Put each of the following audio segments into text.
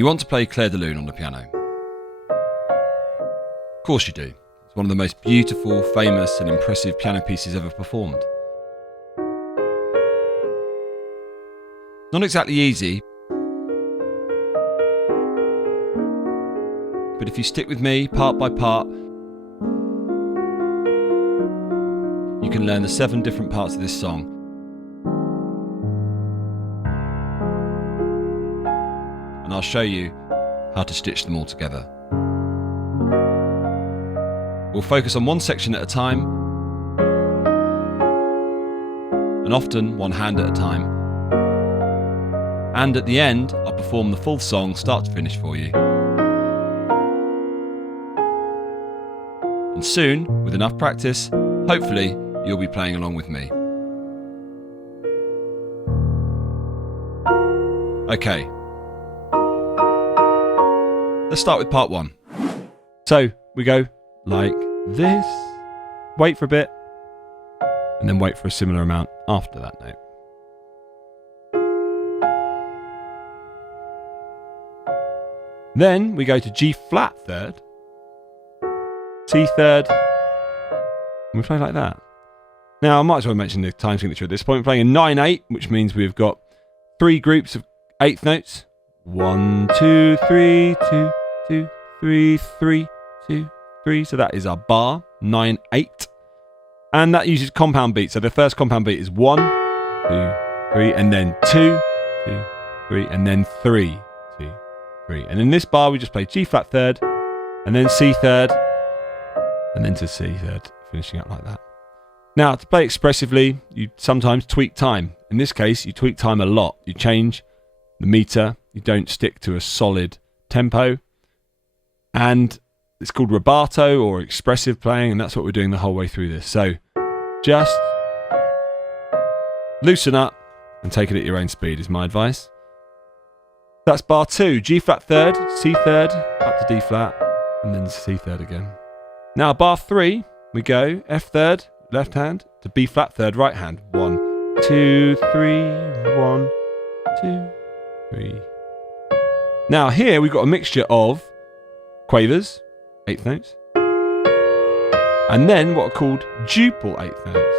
You want to play Clair de Lune on the piano? Of course you do. It's one of the most beautiful, famous and impressive piano pieces ever performed. Not exactly easy, but if you stick with me part by part, you can learn the 7 different parts of this song. And I'll show you how to stitch them all together. We'll focus on one section at a time, and often one hand at a time. And at the end, I'll perform the full song start to finish for you. And soon, with enough practice, hopefully you'll be playing along with me. Okay. Let's start with part 1. So we go like this, wait for a bit, and then wait for a similar amount after that note. Then we go to G flat third, C third, and we play like that. Now I might as well mention the time signature at this point. We're playing a 9/8, which means we've got 3 groups of 8th notes. 1, 2, 3, 2, 2, 3, 3, 2, 3. So that is our bar, 9/8. And that uses compound beats. So the first compound beat is 1, 2, 3, and then 2, 2, 3, and then 3, 2, 3. And in this bar we just play G flat third, and then C third, and then to C third, finishing up like that. Now to play expressively, you sometimes tweak time. In this case, you tweak time a lot. You change the meter, you don't stick to a solid tempo, and it's called rubato or expressive playing, and that's what we're doing the whole way through this. So just loosen up and take it at your own speed is my advice. That's bar 2, G flat third, C third, up to D flat, and then C third again. Now bar 3, we go F third, left hand, to B flat third, right hand. 1, 2, 3, 1, 2, 3. Now here we've got a mixture of quavers, 8th notes, and then what are called duple 8th notes,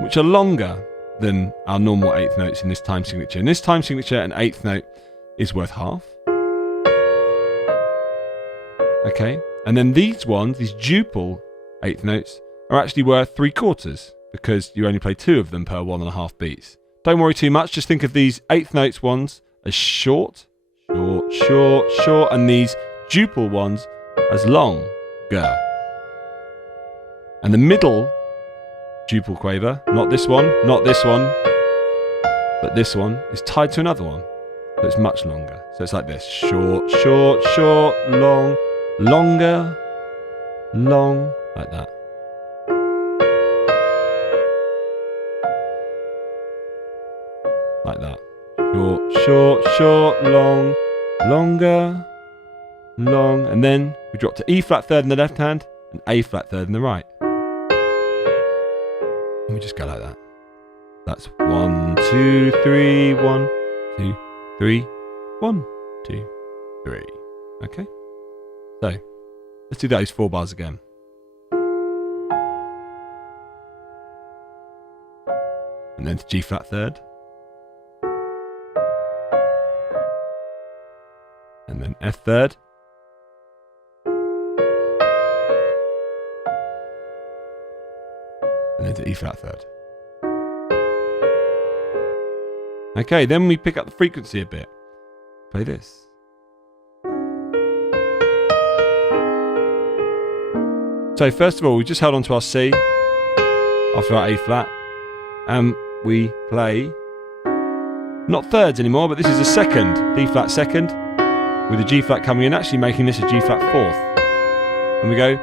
which are longer than our normal 8th notes in this time signature. In this time signature, an 8th note is worth half. Okay, and then these ones, these duple 8th notes, are actually worth 3/4 because you only play 2 of them per 1.5 beats. Don't worry too much, just think of these 8th notes ones as short, short, short, short, and these duple ones as longer. And the middle duple quaver, not this one, not this one, but this one, is tied to another one, so it's much longer. So it's like this: short, short, short, long, longer, long, like that. Like that. Short, short, short, long, longer, long, and then we drop to E flat third in the left hand and A flat third in the right. And we just go like that. That's 1, 2, 3, 1, 2, 3, 1, 2, 3. Okay? So, let's do those 4 bars again. And then to G flat third. And then F third. And then to E flat third. Okay, then we pick up the frequency a bit. Play this. So first of all, we just held on to our C after our A flat, and we play not thirds anymore, but this is a second, D flat second, with a G flat coming in, actually making this a G flat fourth. And we go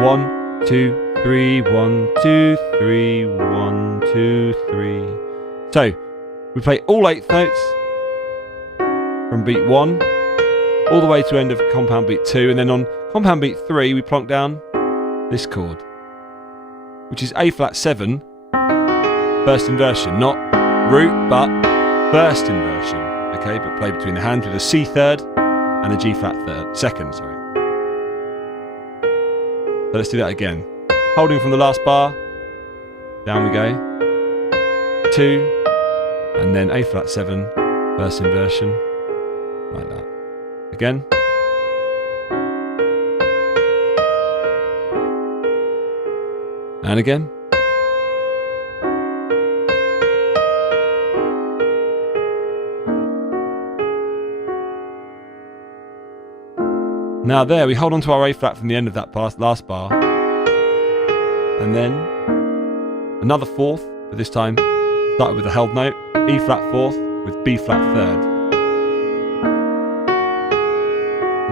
1, 2, 3, 1, 2, 3, 1, 2, 3. So we play all 8th notes from beat 1 all the way to end of compound beat 2, and then on compound beat 3 we plonk down this chord, which is A flat 7 burst inversion, not root but burst inversion. okay, but play between the hands with a C third and a G flat second, sorry. So let's do that again. Holding from the last bar, down we go. 2, and then A flat 7, first inversion, like that. Again. And again. Now there, we hold on to our A flat from the end of that last bar, and then another fourth, but this time started with a held note, E flat fourth with B flat third.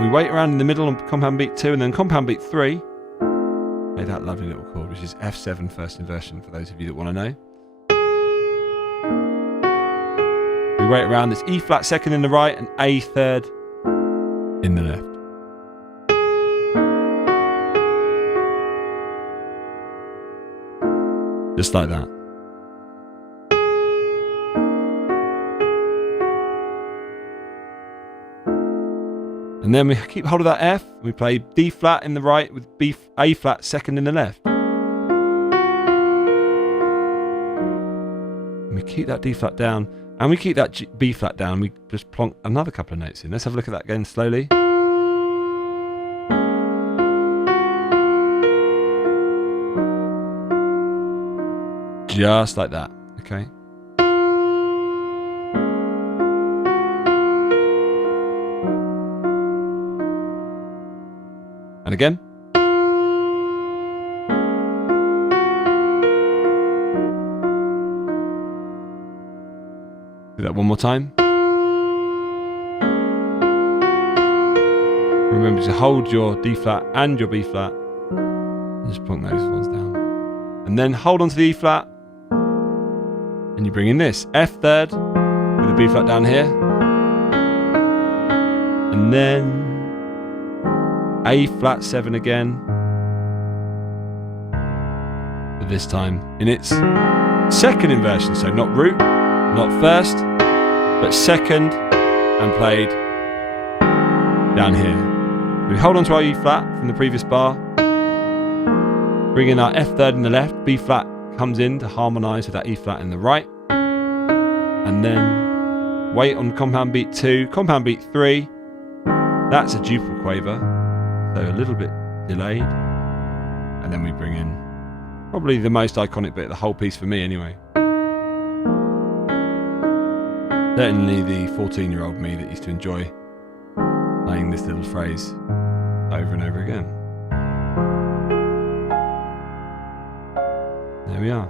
We wait around in the middle on compound beat 2, and then compound beat 3, play that lovely little chord, which is F7 first inversion for those of you that want to know. We wait around, this E flat second in the right and A third in the left. Just like that. And then we keep hold of that F. We play D flat in the right with A flat second in the left. And we keep that D flat down. And we keep that B flat down. We just plonk another couple of notes in. Let's have a look at that again slowly. Just like that, okay? And again. Do that one more time. Remember to hold your D flat and your B flat. And just plonk those ones down. And then hold on to the E flat. And you bring in this F third with a B flat down here, and then A flat 7 again, but this time in its second inversion, so not root, not first, but second, and played down here. We hold on to our E flat from the previous bar, bring in our F third in the left, B flat comes in to harmonise with that E flat in the right, and then wait on compound beat 2, compound beat 3, that's a duple quaver, so a little bit delayed, and then we bring in probably the most iconic bit of the whole piece for me anyway. Certainly the 14-year-old me that used to enjoy playing this little phrase over and over again. There we are.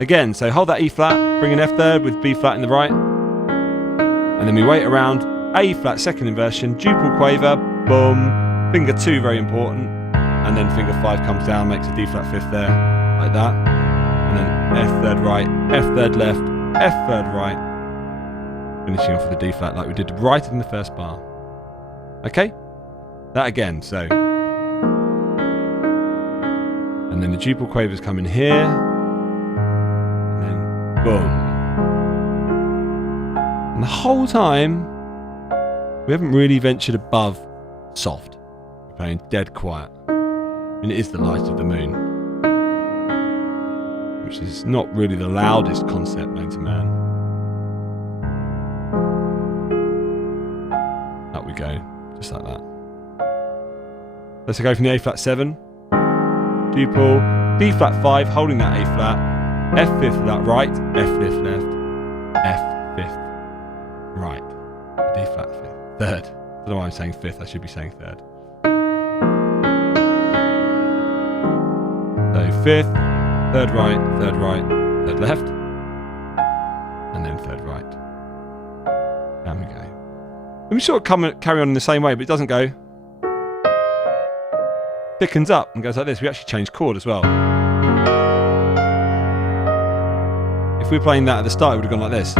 Again, so hold that E flat, bring in F third with B flat in the right, and then we wait around, A flat second inversion, duple quaver, boom, finger 2 very important, and then finger 5 comes down, makes a D flat 5th there, like that, and then F third right, F third left, F third right, finishing off with a D flat like we did right in the first bar. Okay? That again, so. And then the duple quavers come in here, and then boom. And the whole time, we haven't really ventured above soft. We're playing dead quiet. And it is the light of the moon, which is not really the loudest concept known to man. Up we go, just like that. Let's go from the A flat 7, duple, D flat 5, holding that A flat, F 5th for that right, F 5th left, F 5th right, D flat 5th, third. I don't know why I'm saying 5th, I should be saying 3rd. So 5th, 3rd right, 3rd left, and then 3rd right. Down we go. And we sort of carry on in the same way, but it doesn't go. Thickens up and goes like this. We actually change chord as well. If we were playing that at the start, it would have gone like this.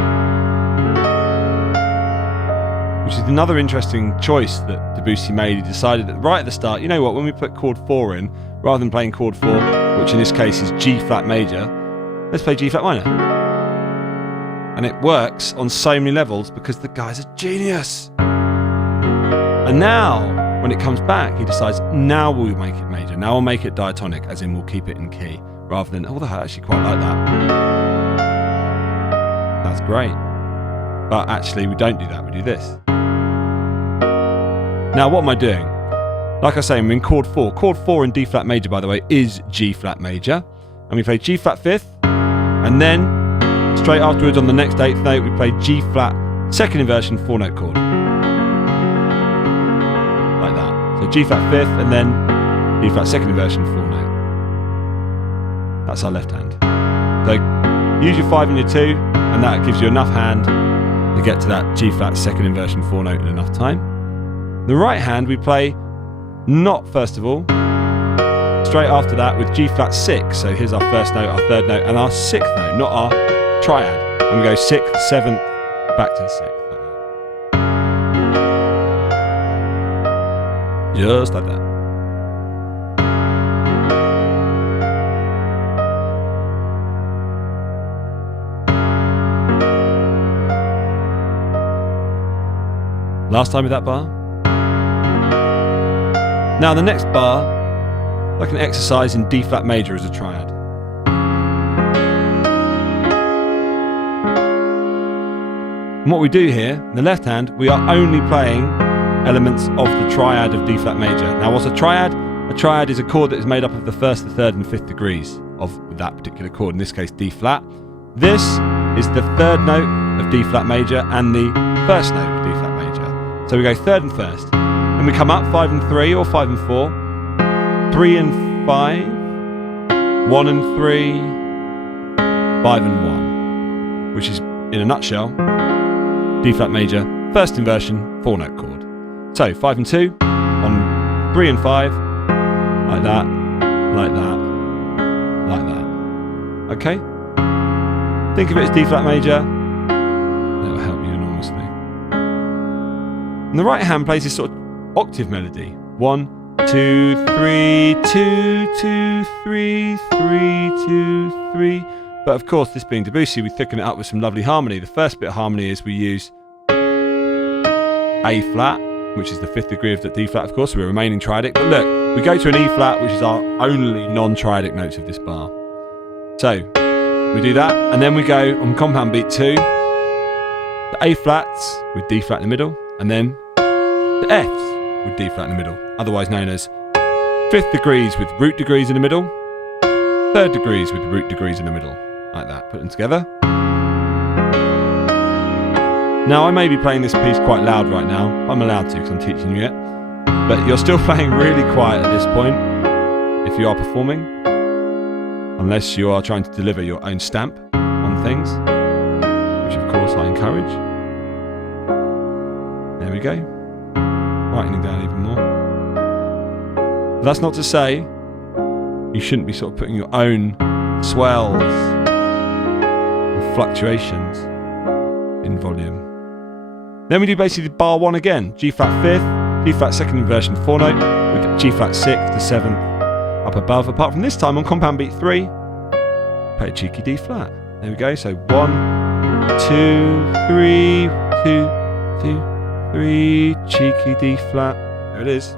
Which is another interesting choice that Debussy made. He decided that right at the start, you know what, when we put chord 4 in, rather than playing chord 4, which in this case is G flat major, let's play G flat minor. And it works on so many levels because the guy's a genius. And now, when it comes back, he decides, now we'll make it major. Now we'll make it diatonic, as in we'll keep it in key, rather than, oh, I actually quite like that. That's great. But actually, we don't do that. We do this. Now, what am I doing? Like I say, I'm in chord 4. Chord 4 in D flat major, by the way, is G flat major. And we play G flat 5th, and then straight afterwards on the next 8th note, we play G flat 2nd inversion 4-note chord. Like that. So G flat 5th, and then G flat 2nd inversion 4-note. That's our left hand. So use your 5 and your 2, and that gives you enough hand to get to that G flat 2nd inversion 4-note in enough time. The right hand we play not first of all, straight after that with G flat 6. So here's our first note, our 3rd note, and our 6th note, not our triad. And we go 6th, 7th, back to the 6th. Like that. Just like that. Last time with that bar. Now the next bar, like an exercise in D flat major as a triad. And what we do here, in the left hand, we are only playing elements of the triad of D flat major. Now what's a triad? A triad is a chord that is made up of the 1st, the 3rd and 5th degrees of that particular chord, in this case D flat. This is the 3rd note of D flat major and the 1st note of D flat major. So we go 3rd and 1st. And we come up 5 and 3 or 5 and 4, 3 and 5, 1 and 3, 5 and 1, which is, in a nutshell, D flat major, 1st inversion, 4-note chord. So 5 and 2, on 3 and 5, like that, like that, like that. Okay? Think of it as D flat major. That will help you enormously. And the right hand plays this sort of octave melody. 1, 2, 3, 2, 2, 3, 3, 2, 3. But of course, this being Debussy, we thicken it up with some lovely harmony. The first bit of harmony is we use A flat, which is the 5th degree of the D flat, of course, so we're remaining triadic. But look, we go to an E flat, which is our only non-triadic notes of this bar. So, we do that, and then we go on compound beat 2, the A flats with D flat in the middle, and then the Fs with D flat in the middle, otherwise known as 5th degrees with root degrees in the middle, 3rd degrees with root degrees in the middle, like that, put them together. Now I may be playing this piece quite loud right now, I'm allowed to because I'm teaching you it, but you're still playing really quiet at this point if you are performing, unless you are trying to deliver your own stamp on things, which of course I encourage. There we go. Lightening down even more. But that's not to say you shouldn't be sort of putting your own swells and fluctuations in volume. Then we do basically bar 1 again. G flat 5th, G flat 2nd inversion 4-note with G flat 6th to 7th up above. Apart from this time on compound beat 3, play a cheeky D flat. There we go. So 1, 2, 3, 2, 2. 3, cheeky D flat. There it is.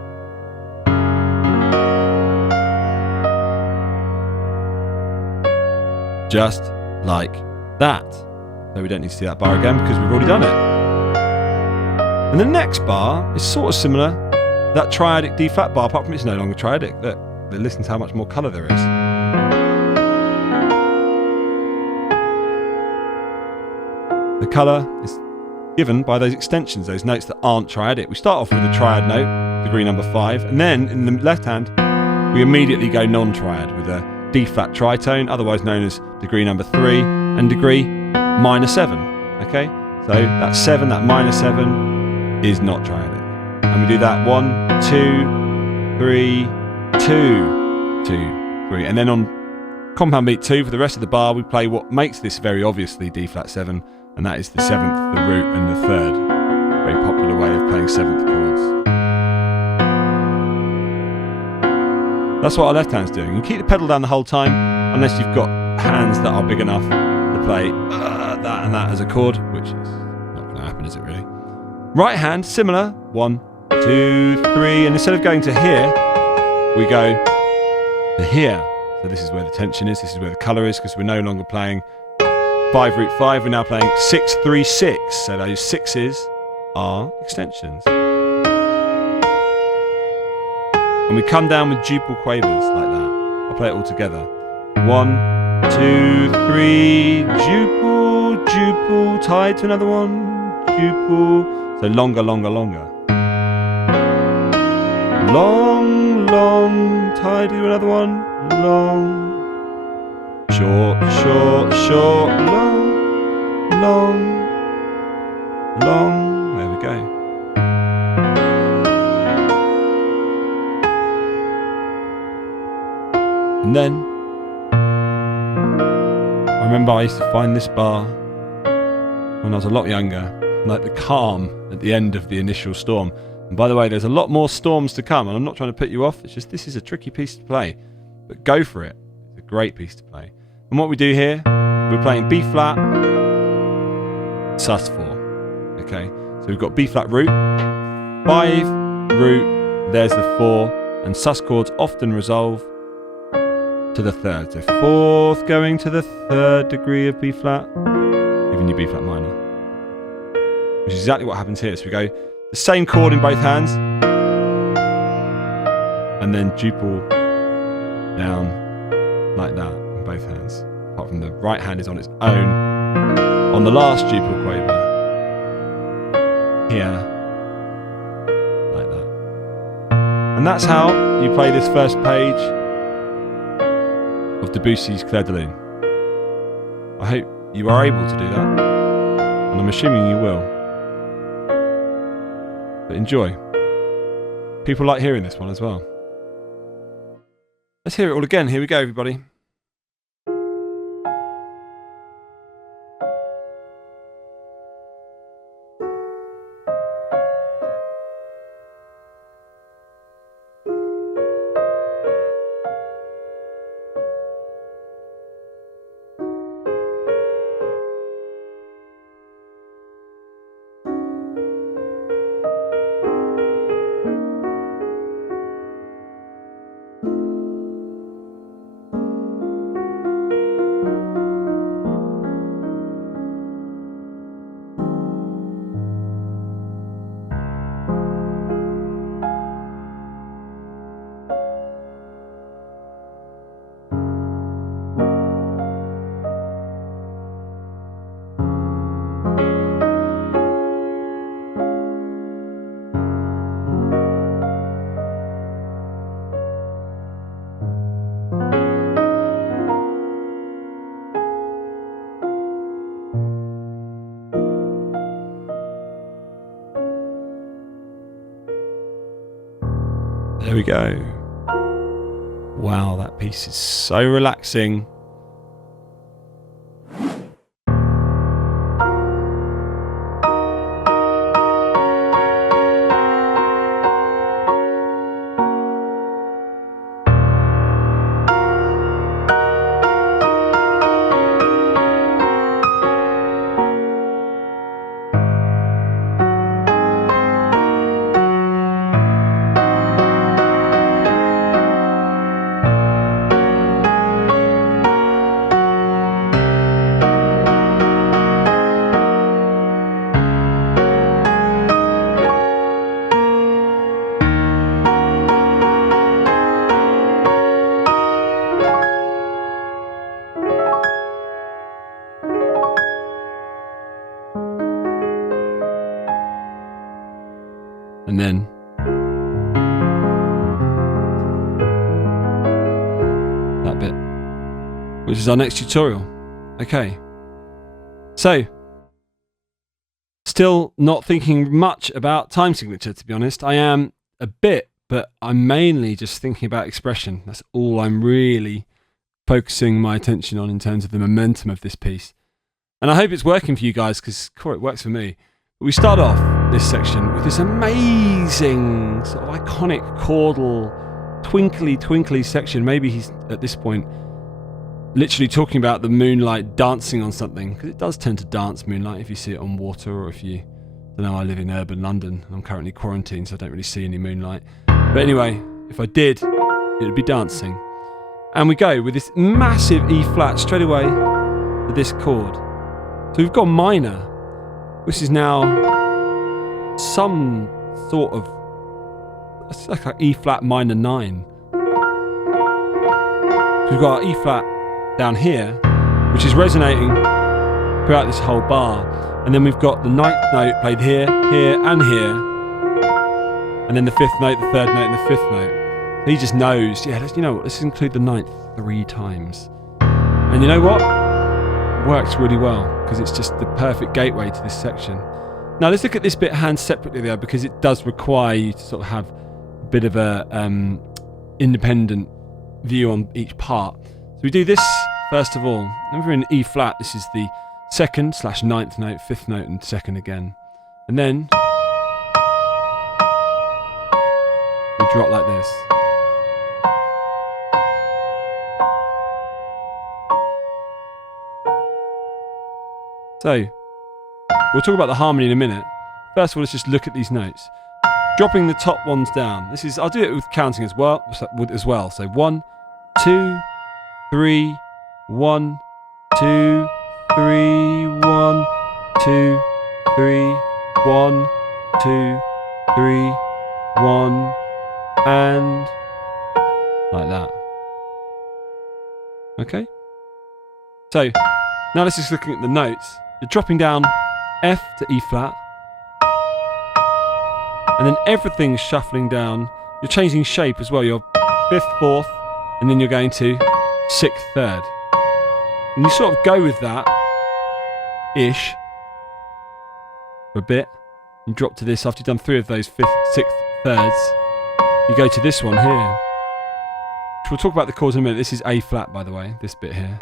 Just like that. So we don't need to see that bar again because we've already done it. And the next bar is sort of similar to that triadic D flat bar, apart from it's no longer triadic. Look, listen to how much more colour there is. The colour is given by those extensions, those notes that aren't triadic. We start off with a triad note, degree number 5, and then in the left hand, we immediately go non-triad with a D flat tritone, otherwise known as degree number 3, and degree minor 7. Okay, so that 7, that minor 7 is not triadic. And we do that 1, 2, 3, 2, 2, 3, and then on compound beat 2 for the rest of the bar, we play what makes this very obviously D flat 7. And that is the 7th, the root, and the 3rd. Very popular way of playing 7th chords. That's what our left hand's doing. You keep the pedal down the whole time, unless you've got hands that are big enough to play that and that as a chord, which is not going to happen, is it really? Right hand, similar. 1, 2, 3, and instead of going to here, we go to here. So this is where the tension is, this is where the colour is, because we're no longer playing 5 root 5, we're now playing 6, 3, 6. So those 6s are extensions. And we come down with duple quavers like that. I'll play it all together. 1, 2, 3, duple, duple, tied to another one, duple. So longer, longer, longer. Long, long, tied to another one, long. Short, short, short, long, long, long. There we go. And then, I remember I used to find this bar when I was a lot younger, like the calm at the end of the initial storm. And by the way, there's a lot more storms to come, and I'm not trying to put you off, it's just this is a tricky piece to play. But go for it. It's a great piece to play. And what we do here, we're playing B flat, sus4. Okay, so we've got B flat root, 5 root, there's the 4, and sus chords often resolve to the 3rd. So 4th going to the 3rd degree of B flat, giving you B flat minor. Which is exactly what happens here. So we go the same chord in both hands, and then duple down like that in both hands. Apart from the right hand is on its own on the last duple quaver. Here, like that. And that's how you play this first page of Debussy's Clair de Lune. I hope you are able to do that, and I'm assuming you will. But enjoy. People like hearing this one as well. Let's hear it all again. Here we go, everybody. There we go. Wow, that piece is so relaxing. And then that bit, which is our next tutorial. Okay, so still not thinking much about time signature, to be honest. I am a bit, but I'm mainly just thinking about expression. That's all I'm really focusing my attention on in terms of the momentum of this piece. And I hope it's working for you guys, because it works for me. We start off this section with this amazing, sort of iconic chordal, twinkly section. Maybe he's, at this point, literally talking about the moonlight dancing on something, because it does tend to dance, moonlight, if you see it on water, or if you, I don't know, I live in urban London. I'm currently quarantined, so I don't really see any moonlight. But anyway, if I did, it would be dancing. And we go with this massive E flat straight away to this chord. So we've got minor, which is now some sort of, it's like an E flat minor 9. We've got our E flat down here, which is resonating throughout this whole bar. And then we've got the 9th note played here, here, and here. And then the 5th note, the 3rd note, and the 5th note. So he just knows, yeah, you know what, let's include the 9th 3 times. And you know what? It works really well, because it's just the perfect gateway to this section. Now let's look at this bit hand separately there, because it does require you to sort of have a bit of a independent view on each part. So we do this first of all. Remember in E flat, this is the 2nd/9th note, 5th note, and 2nd again. And then we drop like this. So, we'll talk about the harmony in a minute. First of all, let's just look at these notes. Dropping the top ones down. This is, I'll do it with counting as well. So 1, 2, 3, 1, 2, 3, 1, 2, 3, 1, 2, 3, 1, and like that. Okay? So, now let's just looking at the notes. You're dropping down F to E flat, and then everything's shuffling down. You're changing shape as well. You're 5th, 4th, and then you're going to 6th, 3rd. And you sort of go with that ish for a bit. You drop to this after you've done 3 of those 5th, 6th, 3rds. You go to this one here, which we'll talk about the chords in a minute. This is A flat, by the way, this bit here.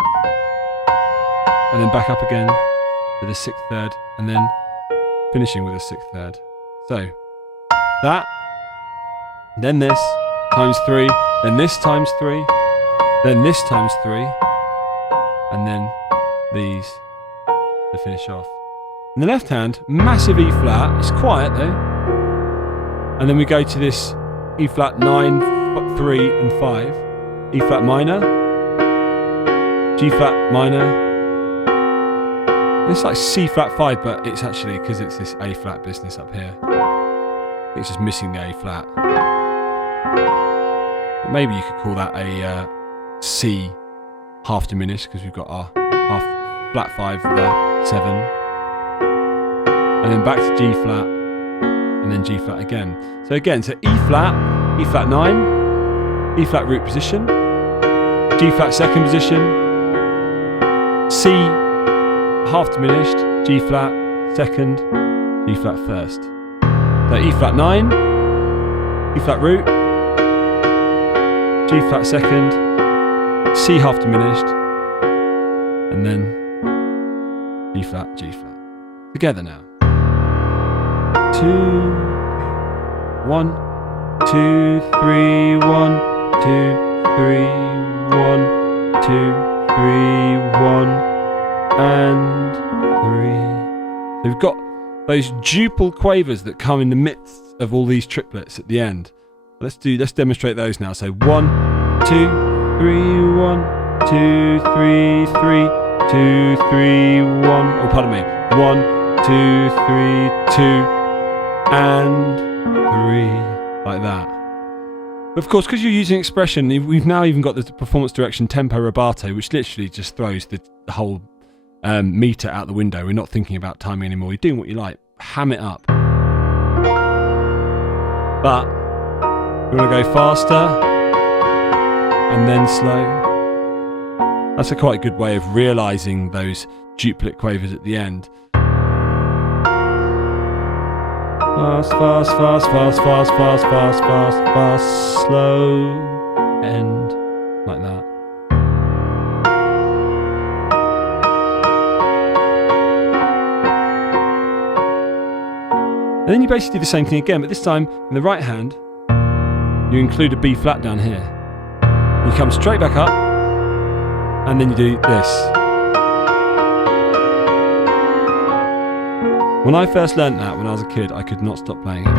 And then back up again to the 6th, 3rd, and then finishing with a 6th, 3rd. So, that, then this, times 3, then this times 3, then this times 3, and then these to finish off. In the left hand, massive E flat, it's quiet though, and then we go to this E flat 9, 3, and 5, E flat minor, G flat minor. It's like C flat 5, but it's actually, because it's this A flat business up here, it's just missing the A flat. But maybe you could call that a C half diminished, because we've got our half flat 5 with a 7, and then back to G flat, and then G flat again. So again, so E flat 9, E flat root position, G flat 2nd position, C half diminished, G flat 2nd, G flat 1st. So E flat 9, E flat root, G flat 2nd, C half diminished, and then G flat, G flat. Together now. 2, 1, 2, 3, 1, 2, 3, 1, 2, 3, 1, and 3. So we've got those duple quavers that come in the midst of all these triplets at the end. Let's demonstrate those now. So 1, 2, 3, 1, 2, 3, 3, 2, 3, 1. Oh, pardon me. 1, 2, 3, 2, and 3. Like that. But of course, because you're using expression, we've now even got the performance direction tempo rubato, which literally just throws the whole meter out the window. We're not thinking about timing anymore. You're doing what you like. Ham it up. But we want to go faster and then slow. That's a quite good way of realising those duplicate quavers at the end. Fast, fast, fast, fast, fast, fast, fast, fast, fast, slow, end, like that. And then you basically do the same thing again, but this time in the right hand, you include a B flat down here. You come straight back up, and then you do this. When I first learnt that when I was a kid, I could not stop playing it.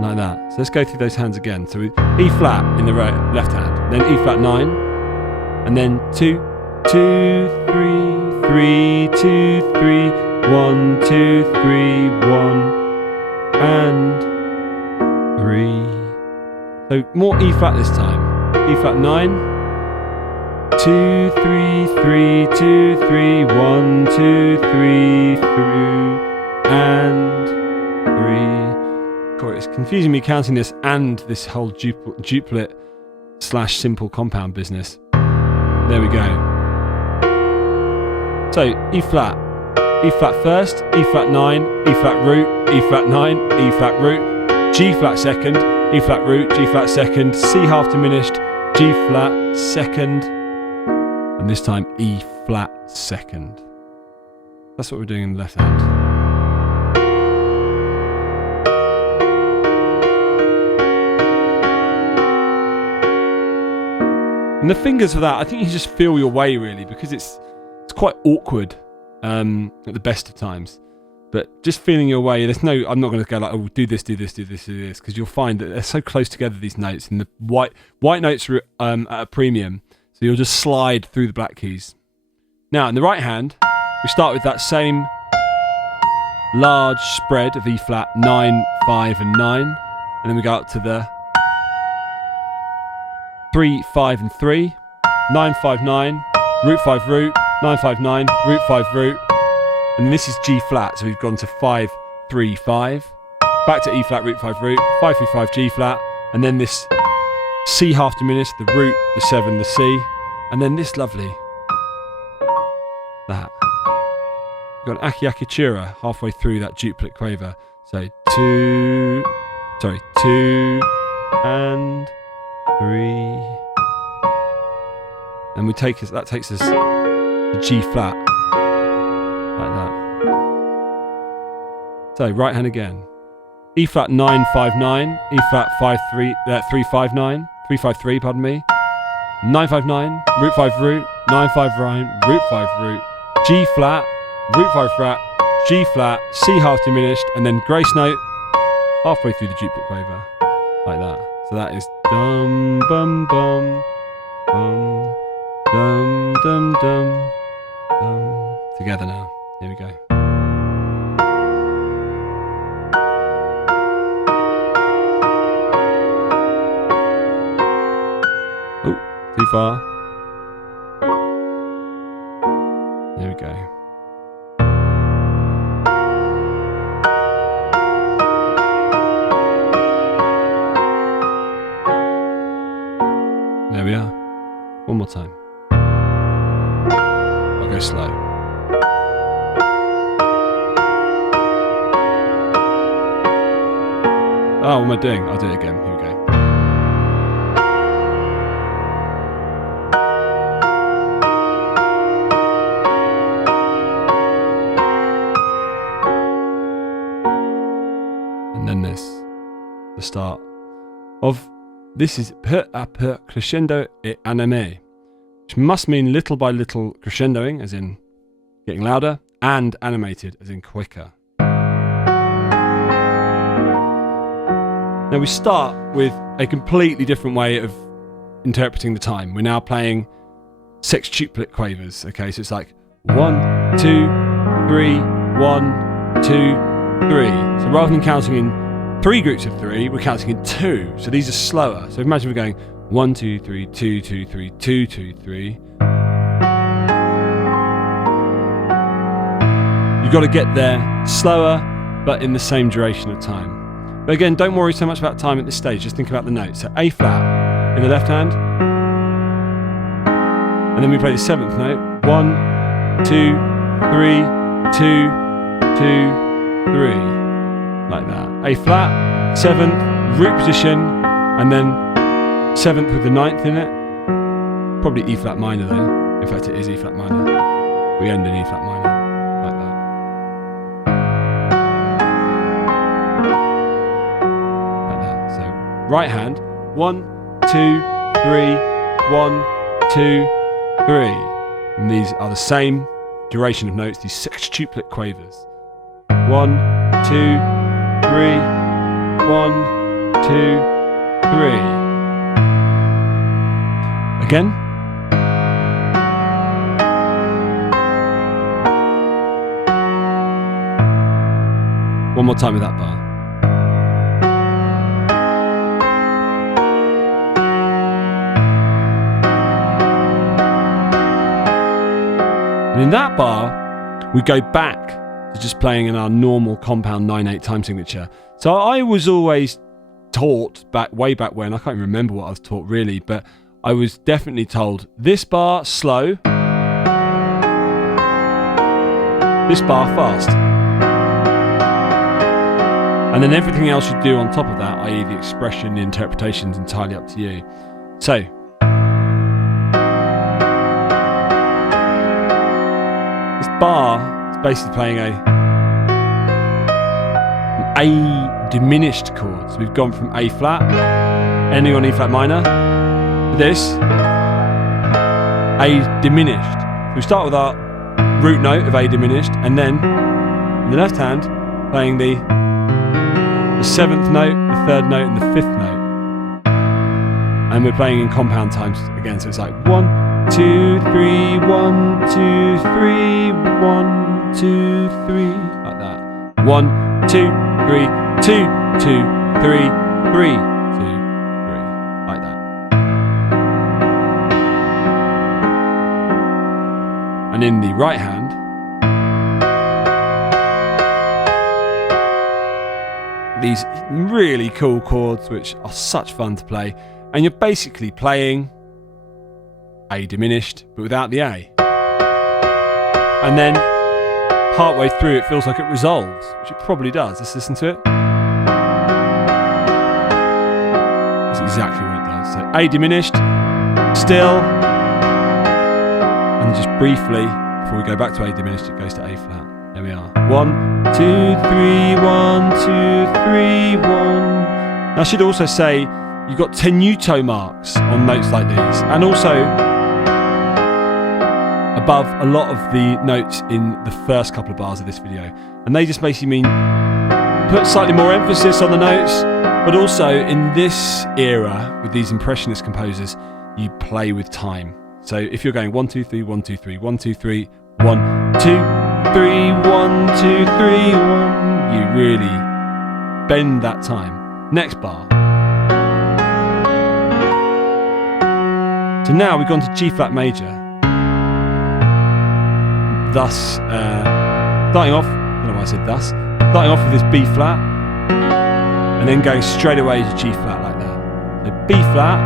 Like that. So let's go through those hands again. So E flat in the left hand, then E flat 9, and then 2, 2, 3, 3, 2, 3, 1, 2, 3, 1, and 3. So more E flat this time. E flat 9, 2, 3, 3, 2, 3, 1, 2, 3, 3, and 3. God, it's confusing me counting this and this whole duplet / simple compound business. There we go. So E flat first, E flat 9, E flat root, E flat 9, E flat root, G flat second, E flat root, G flat second, C half diminished, G flat second, and this time E flat second. That's what we're doing in the left hand. And the fingers for that, I think you just feel your way really, because it's quite awkward at the best of times. But just feeling your way, I'm not going to go like, oh, do this, because you'll find that they're so close together, these notes, and the white notes are at a premium, so you'll just slide through the black keys. Now, in the right hand, we start with that same large spread of E flat, 9, 5, and 9, and then we go up to the 3, 5, and 3, 9, 5, 9, root 5, root, 9, 5, 9, root 5, root, and this is G flat, so we've gone to 5, 3, 5, back to E flat, root 5, root, 5, 3, 5, G flat, and then this C half diminished, the root, the 7, the C, and then this lovely, that. We've got an Akiakachura halfway through that duplet quaver, so 2, and 3, and that takes us to G flat, like that. So right hand again, E flat 9, 5, 9, E flat 5, 3, 3, 5, 9, 3, 5, 3, pardon me, 9, 5, 9, root 5, root, 9, 5, 9, root 5, root, G flat, root 5 flat, G flat, C half diminished, and then grace note halfway through the duplet quaver, like that. So that is dum bum bum bum dum dum dum dum. Together now. Here we go. Oh, too far. There we go. There we are. One more time. I'll go slow. Oh, what am I doing? I'll do it again. Here we go. And then this. The start of this is per a per crescendo e anime, which must mean little by little crescendoing, as in getting louder, and animated, as in quicker. Now we start with a completely different way of interpreting the time. We're now playing sextuplet quavers, okay? So it's like 1, 2, 3, 1, 2, 3. So rather than counting in 3 groups of 3, we're counting in 2. So these are slower. So imagine we're going 1, 2, 3, 2, 2, 3, 2, 2, 3. You've got to get there slower, but in the same duration of time. But again, don't worry so much about time at this stage, just think about the notes. So A flat in the left hand, and then we play the 7th note. 1, 2, 3, 2, 2, 3. Like that. A flat, 7th, root position, and then 7th with the 9th in it. Probably E flat minor though. In fact, it is E flat minor. We end in E flat minor, like that. right hand. 1, 2, 3, 1, 2, 3. And these are the same duration of notes, these sextuplet quavers. 1, 2, 3, 1, 2, 3. Again. One more time with that bar. And in that bar, we go back to just playing in our normal compound 9/8 time signature. So I was always taught way back when, I can't even remember what I was taught really, but I was definitely told this bar slow, this bar fast. And then everything else you do on top of that, i.e. the expression, the interpretation, is entirely up to you. So, this bar is basically playing an A diminished chord. So we've gone from A flat, ending on E flat minor, to this, A diminished. So we start with our root note of A diminished, and then in the left hand, playing the 7th note, the 3rd note, and the 5th note. And we're playing in compound times again, so it's like 1, 2, 3, 1, 2, 3, 1, 2, 3, like that. 1, 2, 3, 2, 2, 3, 3, 2, 3, like that. And in the right hand, these really cool chords which are such fun to play, and you're basically playing A diminished but without the A, and then part way through it feels like it resolves, which it probably does. Let's listen to it. That's exactly what it does. So A diminished, still, and just briefly before we go back to A diminished it goes to A flat. There we are. 1, 2, 3, 1, 2, 3, 1. Now I should also say you've got tenuto marks on notes like these, and also above a lot of the notes in the first couple of bars of this video, and they just basically mean put slightly more emphasis on the notes, but also in this era with these impressionist composers, you play with time. So if you're going 1, 2, 3, 1, 2, 3, 1, 2, 3, 1, 2, 3, 1, 2, 3, 1. You really bend that time. Next bar. So now we've gone to G flat major. Thus, starting off, I don't know why I said thus, starting off with this B flat, and then going straight away to G flat like that. So B flat,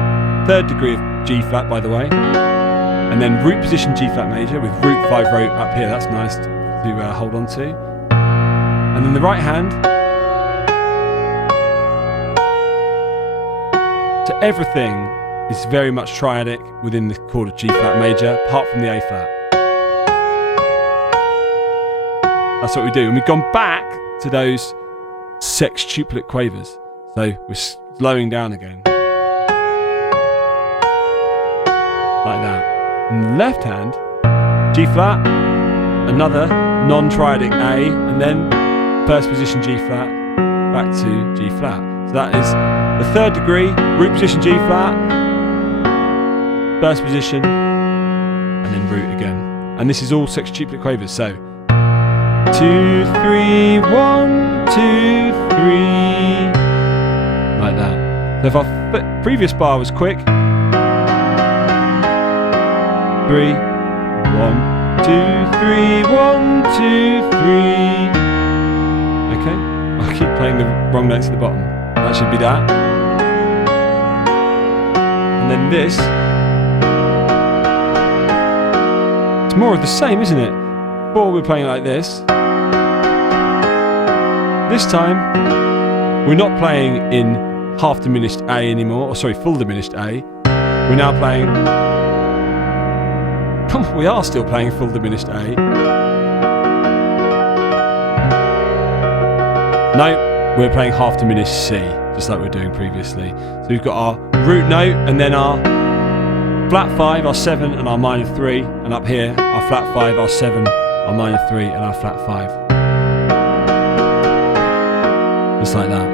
3rd degree of G flat by the way, and then root position G flat major with root 5 row up here. That's nice to hold on to. And then the right hand. So everything is very much triadic within the chord of G flat major, apart from the A flat. That's what we do. And we've gone back to those sextuplet quavers. So we're slowing down again. Like that. In the left hand, G flat, another non-triadic A, and then 1st position G flat, back to G flat. So that is the 3rd degree, root position G flat, 1st position, and then root again. And this is all sextuplet quavers. So 2, 3, 1, 2, 3, like that. So if our previous bar was quick, 3, 1, 2, 3, 1, 2, 3. Okay, I'll keep playing the wrong notes at the bottom. That should be that. And then this. It's more of the same, isn't it? Before we're playing like this. This time, we're not playing in half diminished A anymore, or sorry, full diminished A. We're now playing. We are still playing full diminished A. No, we're playing half diminished C, just like we were doing previously. So we've got our root note, and then our flat 5, our 7, and our minor 3, and up here, our flat 5, our 7, our minor 3, and our flat 5. Just like that.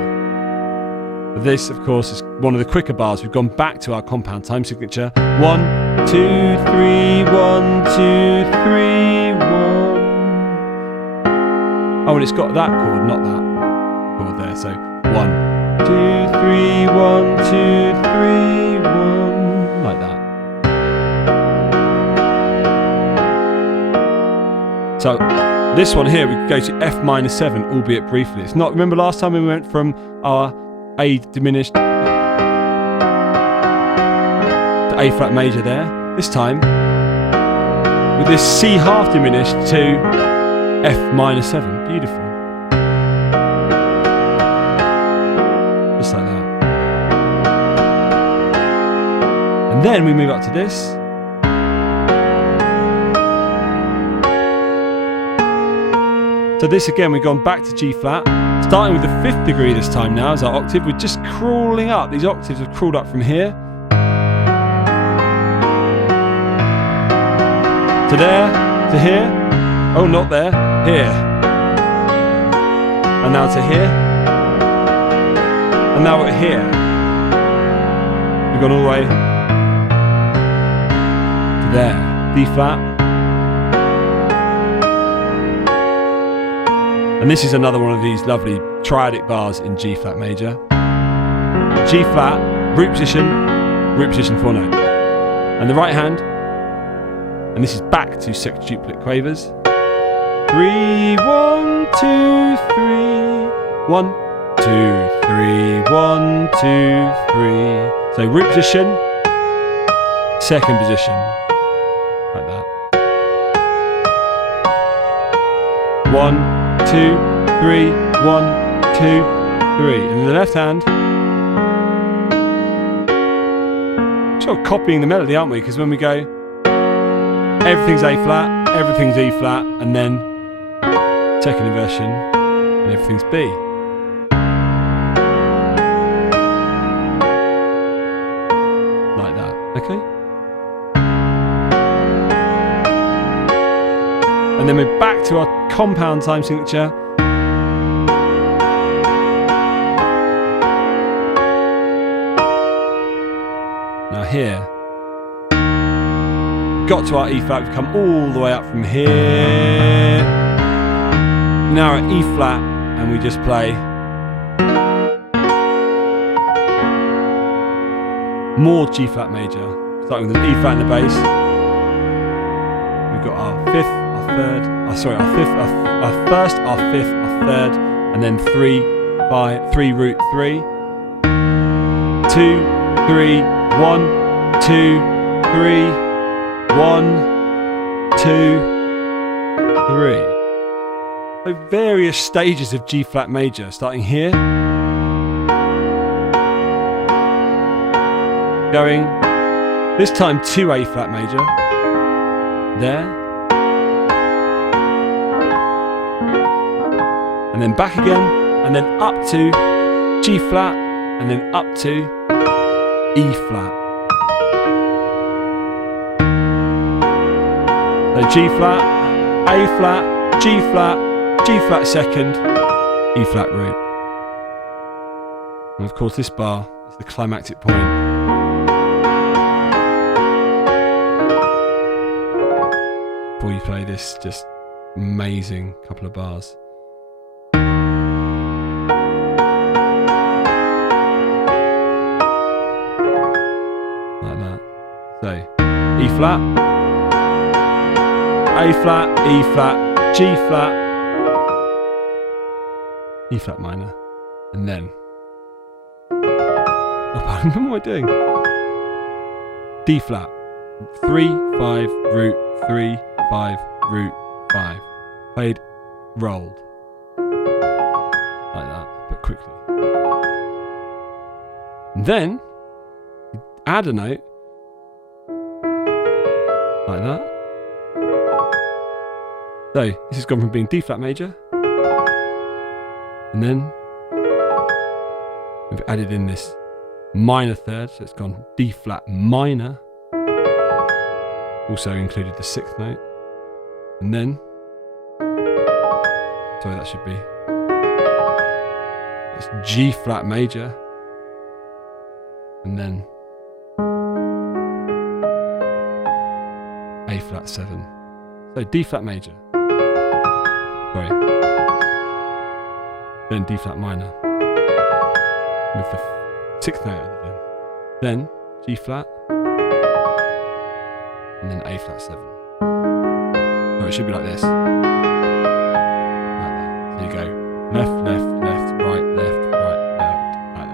But this, of course, is one of the quicker bars. We've gone back to our compound time signature. 1, 2, 3, 1, 2, 3, 1. Oh, and it's got that chord, not that chord there. So 1, 2, 3, 1, 2, 3, 1. Like that. So this one here, we go to F minor 7, albeit briefly. It's not, remember last time we went from our A diminished to A flat major there? This time, with this C half diminished to F minor 7. Beautiful. Just like that. And then we move up to this. So this again, we've gone back to G flat, starting with the 5th degree this time now as our octave. We're just crawling up. These octaves have crawled up from here to there, to here. Oh, not there, here. And now to here. And now we're here. We've gone all the way to there. D flat. And this is another one of these lovely triadic bars in G flat major. G flat, root position, 4 note. And the right hand, and this is back to sextuplet quavers. 3, 1, 2, 3. 1, 2, 3, 1, 2, 3. So root position, 2nd position. Like that. 1, 2, 3, 1, 2, 3. And the left hand, sort of copying the melody, aren't we? Because when we go, everything's A flat, everything's E flat, and then 2nd inversion, and everything's B. Like that, okay? And then we're back to our compound time signature. Now here, got to our E flat, we've come all the way up from here. Now at E flat, and we just play more G flat major, starting with an E flat in the bass. We've got our 5th, our 3rd, our 1st, our 5th, our 3rd, and then 3, 5, 3 root 3, 2, 3, 1, 2, 3, 1, 2, 3. So various stages of G flat major, starting here, going this time to A flat major, there, and then back again, and then up to G flat, and then up to E flat. So G flat, A flat, G flat, G flat 2nd, E flat root. And of course this bar is the climactic point. Before you play this just amazing couple of bars. Like that. So E flat, A flat, E flat, G flat, E flat minor, and then, oh pardon, what am I doing? D flat, 3, 5, root, 3, 5, root, 5. Played, rolled. Like that, but quickly. And then, you add a note, like that. So, this has gone from being D flat major, and then We've added in this minor third, so it's gone D flat minor. Also included the 6th note. And then, sorry, that should be, it's G flat major. And then A flat 7. So D flat major. Sorry. Then D flat minor. With the 6th note at the end. Then G flat. And then A flat 7. So it should be like this. Like that. So you go left, left, left, right, left, right, left, like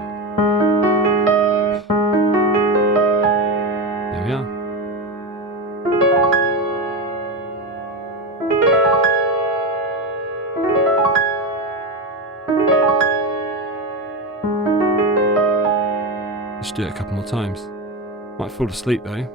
that. There we are. Let's do it a couple more times. Might fall asleep though.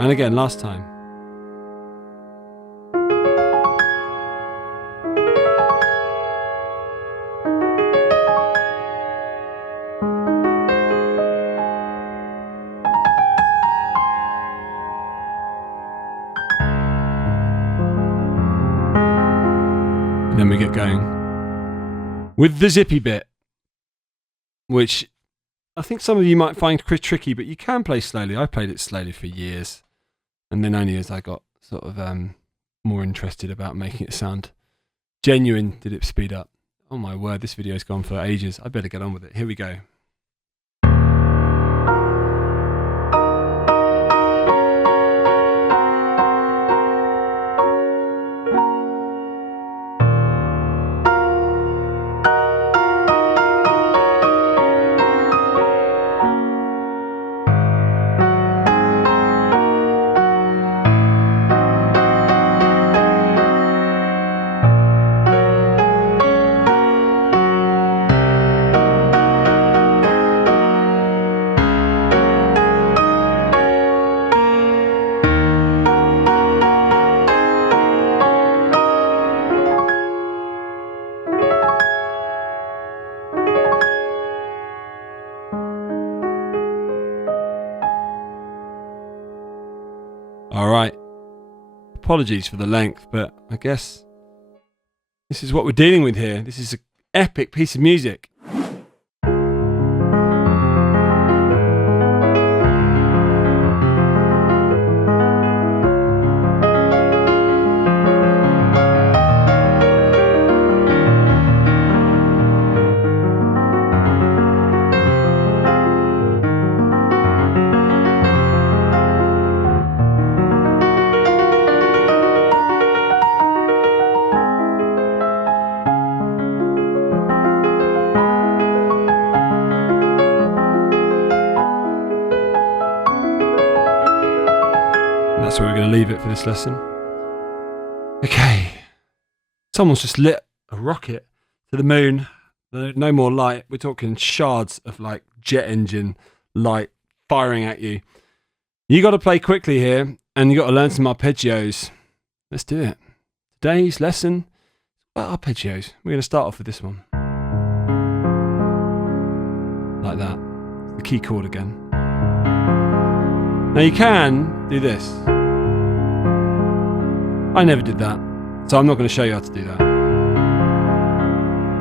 And again, last time. And then we get going with the zippy bit, which I think some of you might find tricky, but you can play slowly. I played it slowly for years. And then only as I got sort of more interested about making it sound genuine did it speed up. Oh my word, this video's gone for ages. I better get on with it. Here we go. Alright, apologies for the length, but I guess this is what we're dealing with here. This is an epic piece of music. That's where we're going to leave it for this lesson. Okay. Someone's just lit a rocket to the moon. No more light. We're talking shards of like jet engine light firing at you. You got to play quickly here, and you got to learn some arpeggios. Let's do it. Today's lesson is about arpeggios. We're going to start off with this one. Like that. The key chord again. Now you can do this. I never did that, so I'm not going to show you how to do that.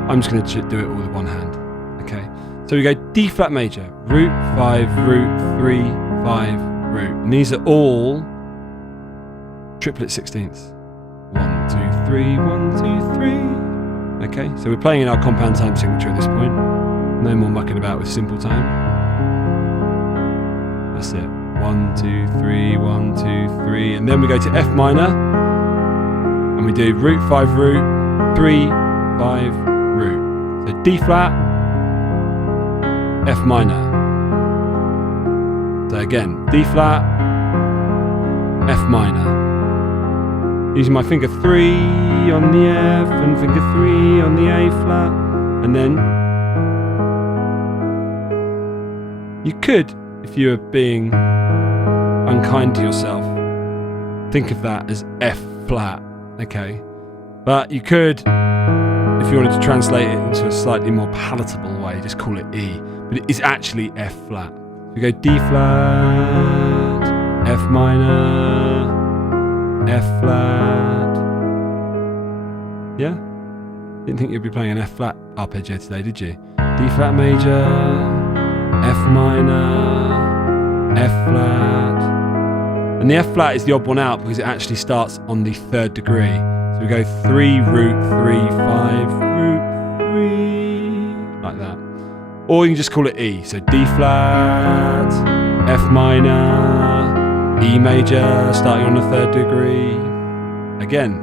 I'm just going to do it all with one hand. Okay, so we go D flat major, root 5, root 3, 5, root. And these are all triplet 16ths. 1, 2, 3, 1, 2, 3. Okay, so we're playing in our compound time signature at this point. No more mucking about with simple time. That's it. 1, 2, 3, 1, 2, 3. And then we go to F minor. And we do root 5 root, 3, 5 root. So D flat, F minor. So again, D flat, F minor. Using my finger 3 on the F and finger 3 on the A flat. And then You could, if you were being unkind to yourself, think of that as F flat, okay? But you could, if you wanted to translate it into a slightly more palatable way, just call it E. But it is actually F flat. We go D flat, F minor, F flat. Yeah? Didn't think you'd be playing an F flat arpeggio today, did you? D flat major, F minor, F flat. And the F flat is the odd one out because it actually starts on the 3rd degree. So we go 3, root 3, 5, root 3, like that. Or you can just call it E. So D flat, F minor, E major, starting on the 3rd degree. Again,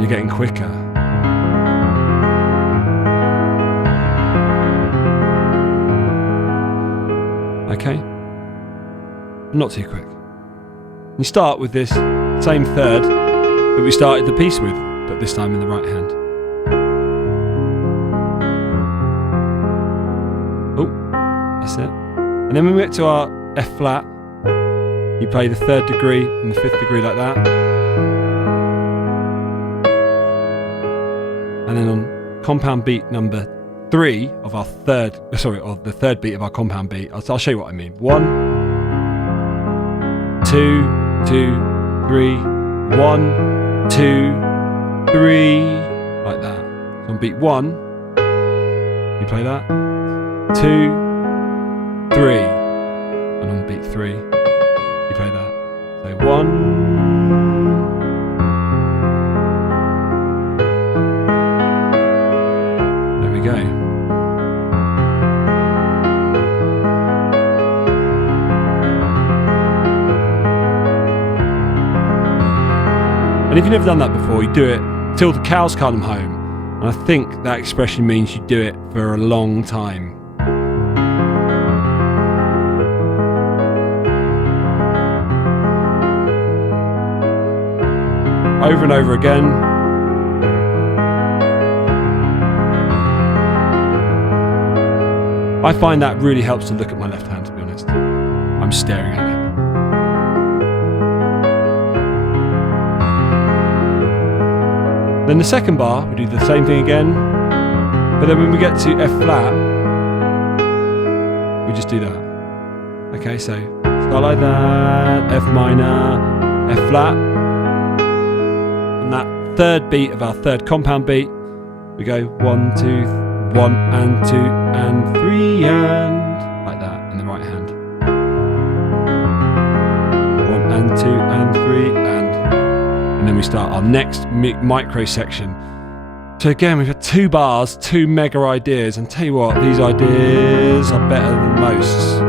you're getting quicker. Okay? Not too quick. You start with this same 3rd that we started the piece with, but this time in the right hand. Oh, that's it. And then when we get to our F flat, you play the 3rd degree and the 5th degree like that. And then on compound beat number 3 of our the 3rd beat of our compound beat, I'll show you what I mean. 1, 2, 2, 3, 1, 2, 3, like that. So on beat 1, you play that. 2, 3, and on beat 3, you play that. So 1. There we go. And if you've never done that before, you do it till the cows come home. And I think that expression means you do it for a long time. Over and over again. I find that really helps to look at my left hand, to be honest. I'm staring at it. Then the second bar, we do the same thing again, but then when we get to F flat, we just do that. Okay, so start like that, F minor, F flat. On that 3rd beat of our 3rd compound beat, we go 1, 2, 1 and 2 and 3 and like that in the right hand. 1 and 2 and 3 and then we start our next micro section. So again, we've had 2 bars, 2 mega ideas, and tell you what, these ideas are better than most.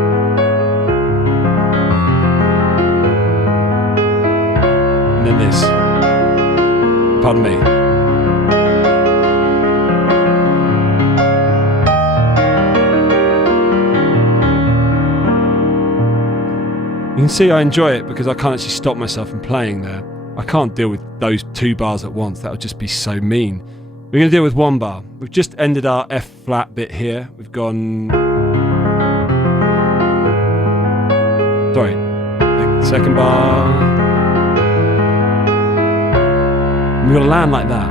And then this. Pardon me. You can see I enjoy it because I can't actually stop myself from playing there. I can't deal with those 2 bars at once. That would just be so mean. We're going to deal with 1 bar. We've just ended our F flat bit here. We've gone... Sorry. The 2nd bar. And we've got to land like that.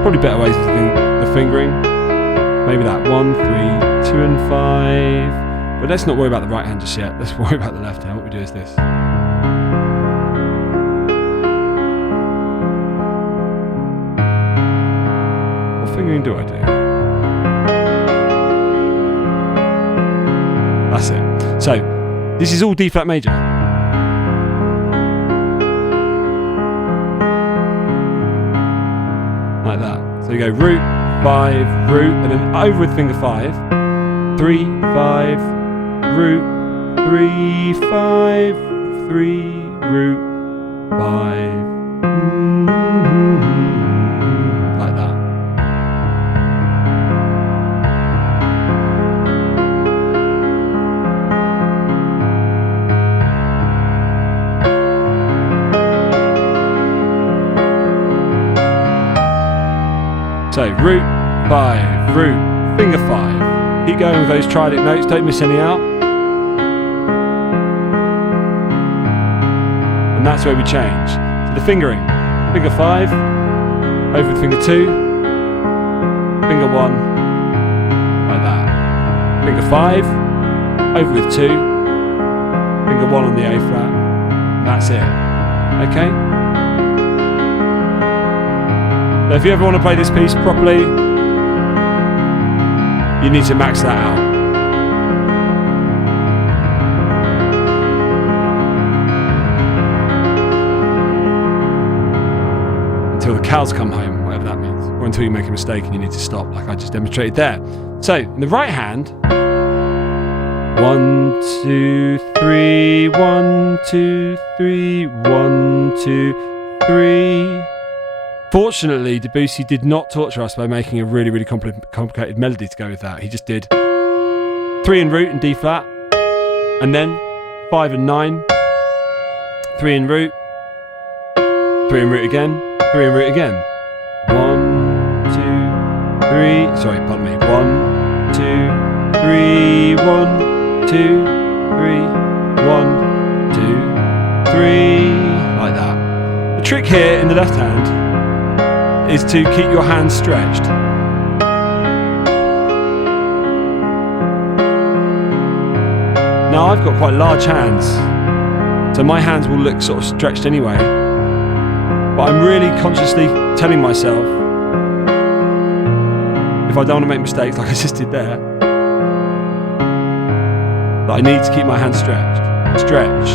Probably better ways to think the fingering. Maybe that 1, 3, 2 and 5. But let's not worry about the right hand just yet. Let's worry about the left hand. What we do is this. What fingering do I do? That's it. So, this is all D flat major. Like that. So you go root, 5, root, and then over with finger 5. 3, 5, root, 3, 5, 3, root, 5. Like that. So root, 5, root, finger 5. Keep going with those triadic notes, don't miss any out. And that's where we change. So the fingering, finger 5, over with finger 2, finger 1, like that. Finger 5, over with 2, finger 1 on the A flat. That's it. Okay? So if you ever want to play this piece properly, you need to max that out. Until the cows come home, whatever that means. Or until you make a mistake and you need to stop, like I just demonstrated there. So, in the right hand, 1, 2, 3, 1, 2, 3, 1, 2, 3. Fortunately, Debussy did not torture us by making a really, really complicated melody to go with that. He just did 3 in root and D flat, and then 5 and 9, 3 in root, 3 in root again, 3 in root again. 1, 2, 3. Sorry, pardon me. 1, 2, 3, 1, 2, 3, 1, 2, 3. Like that. The trick here in the left hand is to keep your hands stretched. Now I've got quite large hands, so my hands will look sort of stretched anyway, but I'm really consciously telling myself, if I don't want to make mistakes like I just did there, that I need to keep my hands stretched. Stretch.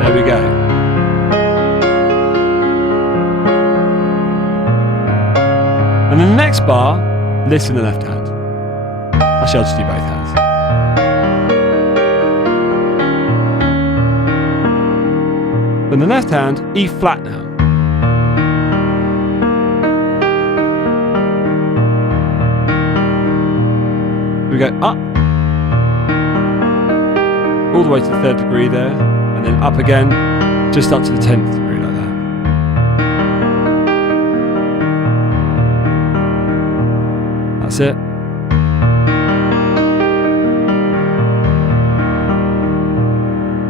There we go. And then the next bar, listen to the left hand. Actually, I'll just do both hands. Then the left hand, E flat now. We go up, all the way to the 3rd degree there, and then up again, just up to the 10th degree like that. That's it.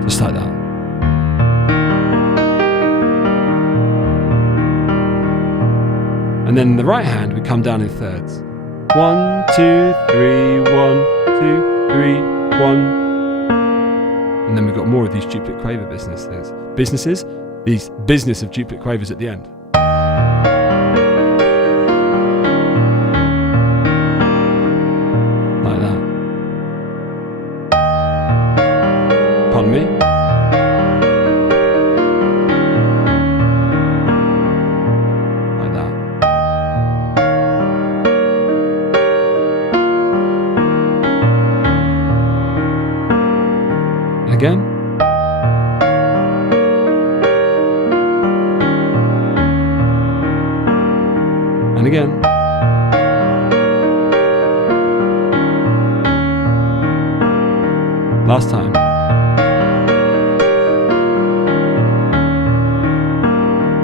Just like that. And then in the right hand, we come down in thirds. 1, 2, 3, 1, 2, 3, 1. And then we've got more of these duplicate quaver businesses, these business of duplicate quavers at the end. Like that. Pardon me. Like that. Again. And again. Last time.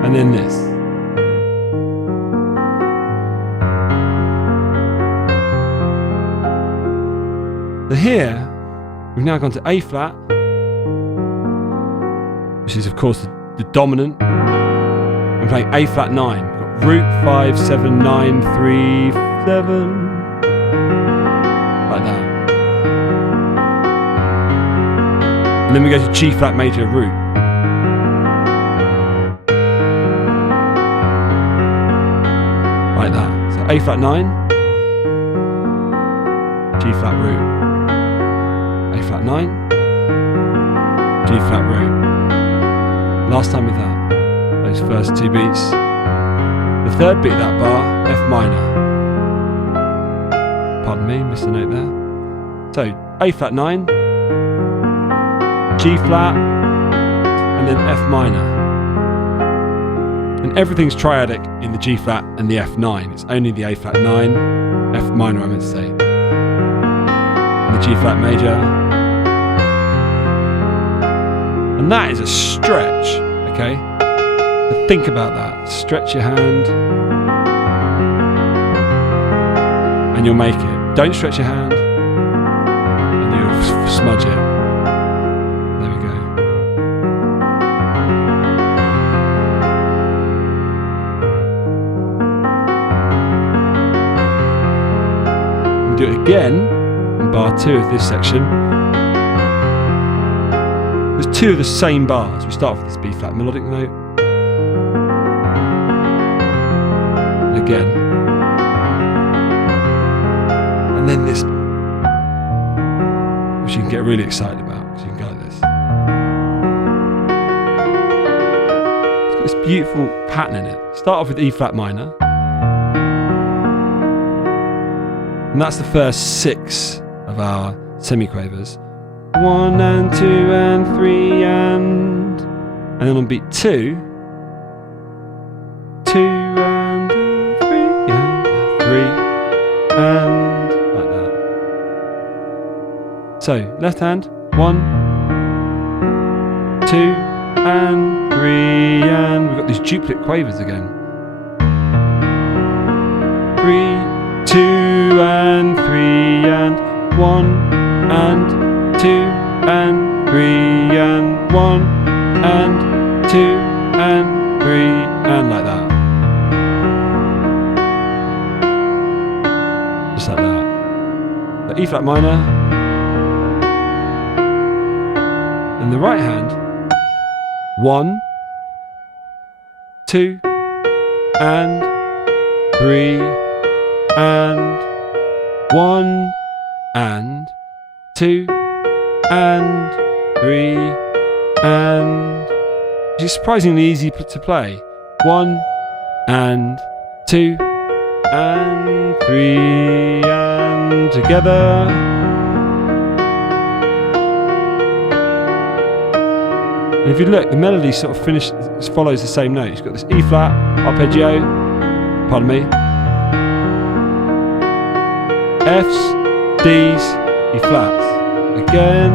And then this. So here, we've now gone to A flat, which is of course the dominant. I'm playing A flat 9. We've got root 5, 7, 9, 3, 7. Like that. And then we go to G flat major root. Like that. So A flat 9, G flat root, A flat 9, G flat root. Last time with that, those first two beats. The third beat of that bar, F minor. Pardon me, missed a note there. So A flat 9, G flat, and then F minor. And everything's triadic in the G flat and the F9. It's only the A flat 9, F minor I meant to say, and the G flat major. And that is a stretch, okay? But think about that. Stretch your hand. And you'll make it. Don't stretch your hand. And you'll smudge it. There we go. We'll do it again in bar 2 of this section. There's 2 of the same bars. We start off with this B flat melodic note. And again. And then this, which you can get really excited about, because you can go like this. It's got this beautiful pattern in it. Start off with E flat minor. And that's the first 6 of our semiquavers. 1 and 2 and 3 and then on beat 2, 2 and 3 and 3 and like that. So left hand, 1, 2 and 3 and we've got these duplicate quavers again. 3, 2 and 3 and 1 and 2 and 3 and 1 and 2 and 3 and like that. Just like that. So E flat minor. In the right hand, 1, 2 and 3 and 1 and 2 and 3 and which is surprisingly easy to play. 1 and 2 and 3 and together. And if you look, the melody sort of follows the same note. You've got this E flat arpeggio, pardon me, Fs, Ds, E flats. Again,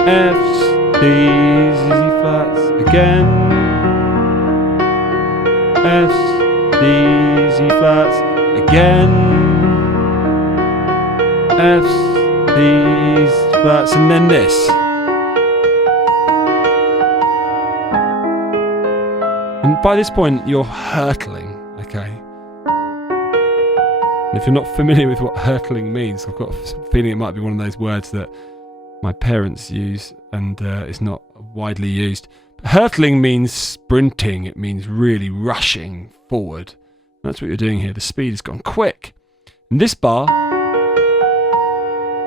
Fs, Ds, E flats. Again, Fs, Ds, E flats. Again, Fs, Ds, flats, and then this. And by this point, you're hurtling, okay? And if you're not familiar with what hurtling means, I've got a feeling it might be one of those words that my parents use and is not widely used. But hurtling means sprinting. It means really rushing forward. And that's what you're doing here. The speed has gone quick. And this bar,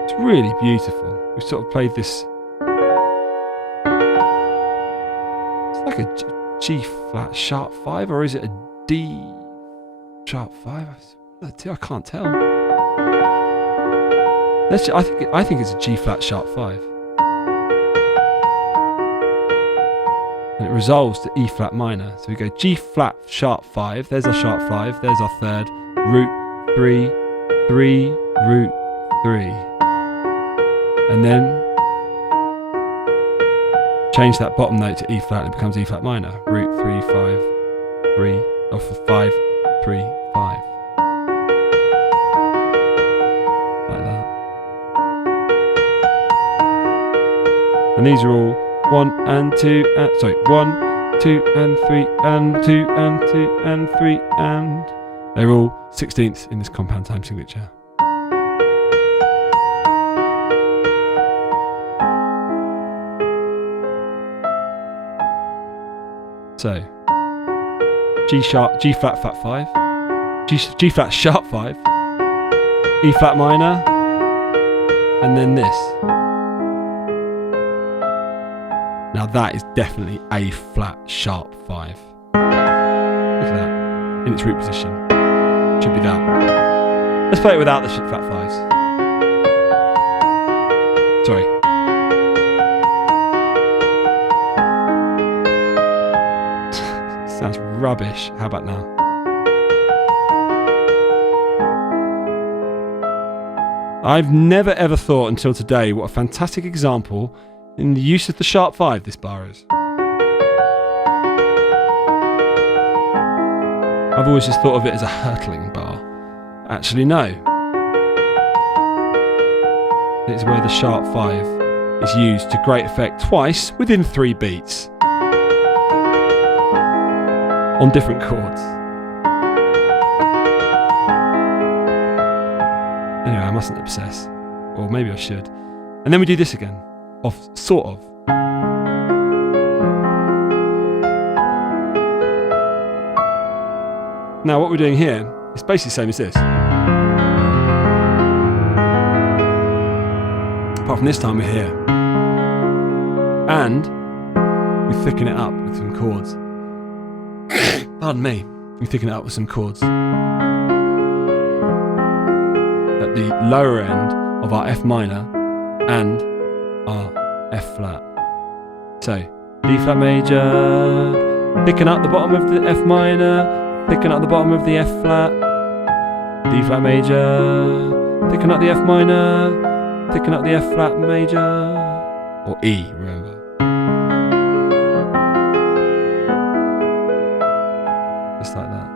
it's really beautiful. We sort of played this. It's like a G flat sharp 5, or is it a D sharp 5? I can't tell. I think it's a G flat sharp 5. And it resolves to E flat minor. So we go G flat sharp 5. There's our sharp 5. There's our third. Root 3, 3, root 3. And then change that bottom note to E flat and it becomes E flat minor. Root 3, 5, 3, or for 5, 3, 5. Like that. And these are all 1 and 2, 1, 2 and 3 and 2 and 2 and 3 and they're all 16ths in this compound time signature. So G flat flat 5, G flat sharp 5, E flat minor, and then this. Now that is definitely A flat sharp 5. Look at that, in its root position. Should be that. Let's play it without the flat 5s. Sorry. Sounds rubbish. How about now? I've never ever thought until today what a fantastic example in the use of the sharp 5 this bar is. I've always just thought of it as a hurtling bar. Actually, no. It's where the sharp 5 is used to great effect twice within 3 beats. On different chords. Anyway, I mustn't obsess. Or maybe I should. And then we do this again. Sort of. Now what we're doing here is basically the same as this. Apart from this time we're here. And we thicken it up with some chords. Pardon me. We thicken it up with some chords. At the lower end of our F minor and our F flat. So, D flat major, thicken up the bottom of the F minor, thicken up the bottom of the F flat, D flat major, thicken up the F minor, thicken up the F flat major, or E, remember. Just like that.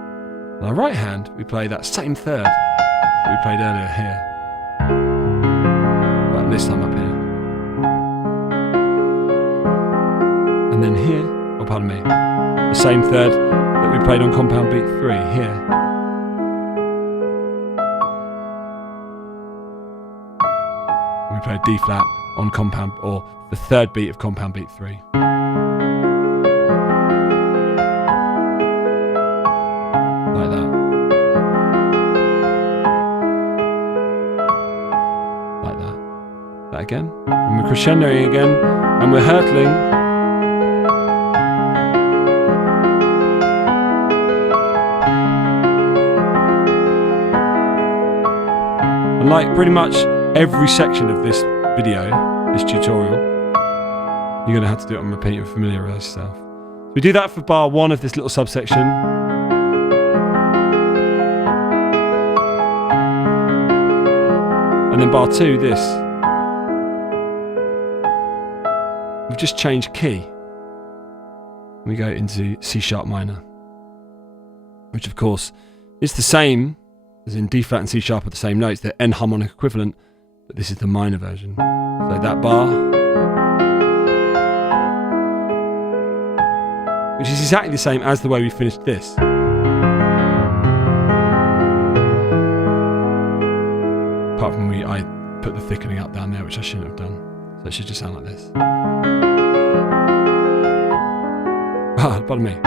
On our right hand, we play that same third that we played earlier here. But this time up here. And then here, oh pardon me, the same third that we played on compound beat 3 here. And we played D flat on compound, or the third beat of compound beat 3. Like that. Like that. That again. And we're crescendoing again, and we're hurtling. And like pretty much every section of this video, this tutorial, you're going to have to do it on repeat and familiarise yourself. So we do that for bar 1 of this little subsection. And then bar 2, this. We've just changed key. We go into C sharp minor, which of course is the same as in D flat and C sharp are the same notes. They're enharmonic equivalent, but this is the minor version. So that bar, which is exactly the same as the way we finished this. Apart from I put the thickening up down there, which I shouldn't have done. So it should just sound like this. Pardon me.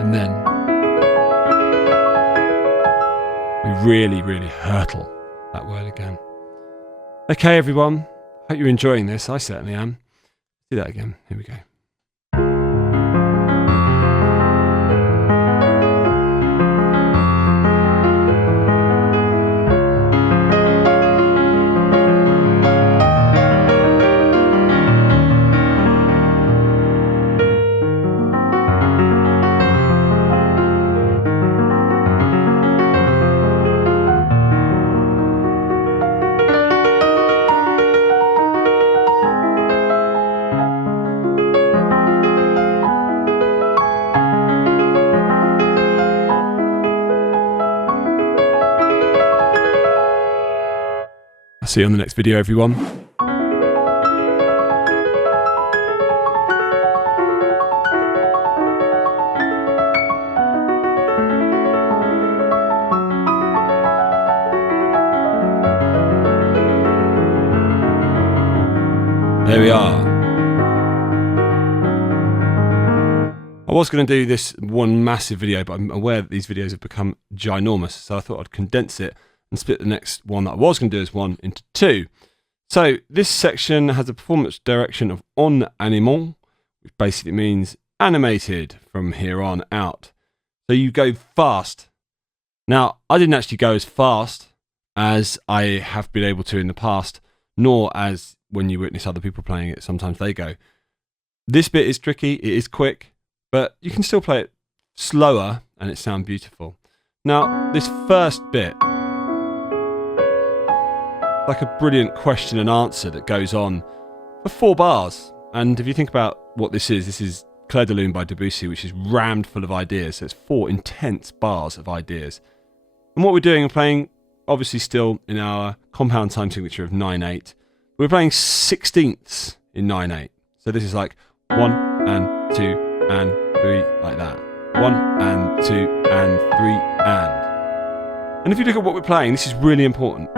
And then we really, really hurtle that word again. Okay, everyone. Hope you're enjoying this. I certainly am. Do that again. Here we go. See you on the next video, everyone. There we are. I was going to do this one massive video, but I'm aware that these videos have become ginormous, so I thought I'd condense it and split the next one that I was going to do as one into 2. So this section has a performance direction of en animant, which basically means animated from here on out. So you go fast. Now, I didn't actually go as fast as I have been able to in the past, nor as when you witness other people playing it, sometimes they go. This bit is tricky, it is quick, but you can still play it slower and it sounds beautiful. Now, this first bit, like a brilliant question and answer that goes on for 4 bars. And if you think about what this is Clair de Lune by Debussy, which is rammed full of ideas. So it's 4 intense bars of ideas. And what we're doing, we're playing, obviously still in our compound time signature of 9/8. We're playing 16ths in 9/8. So this is like 1 and 2 and 3, like that. 1 and 2 and 3 and. And if you look at what we're playing, this is really important.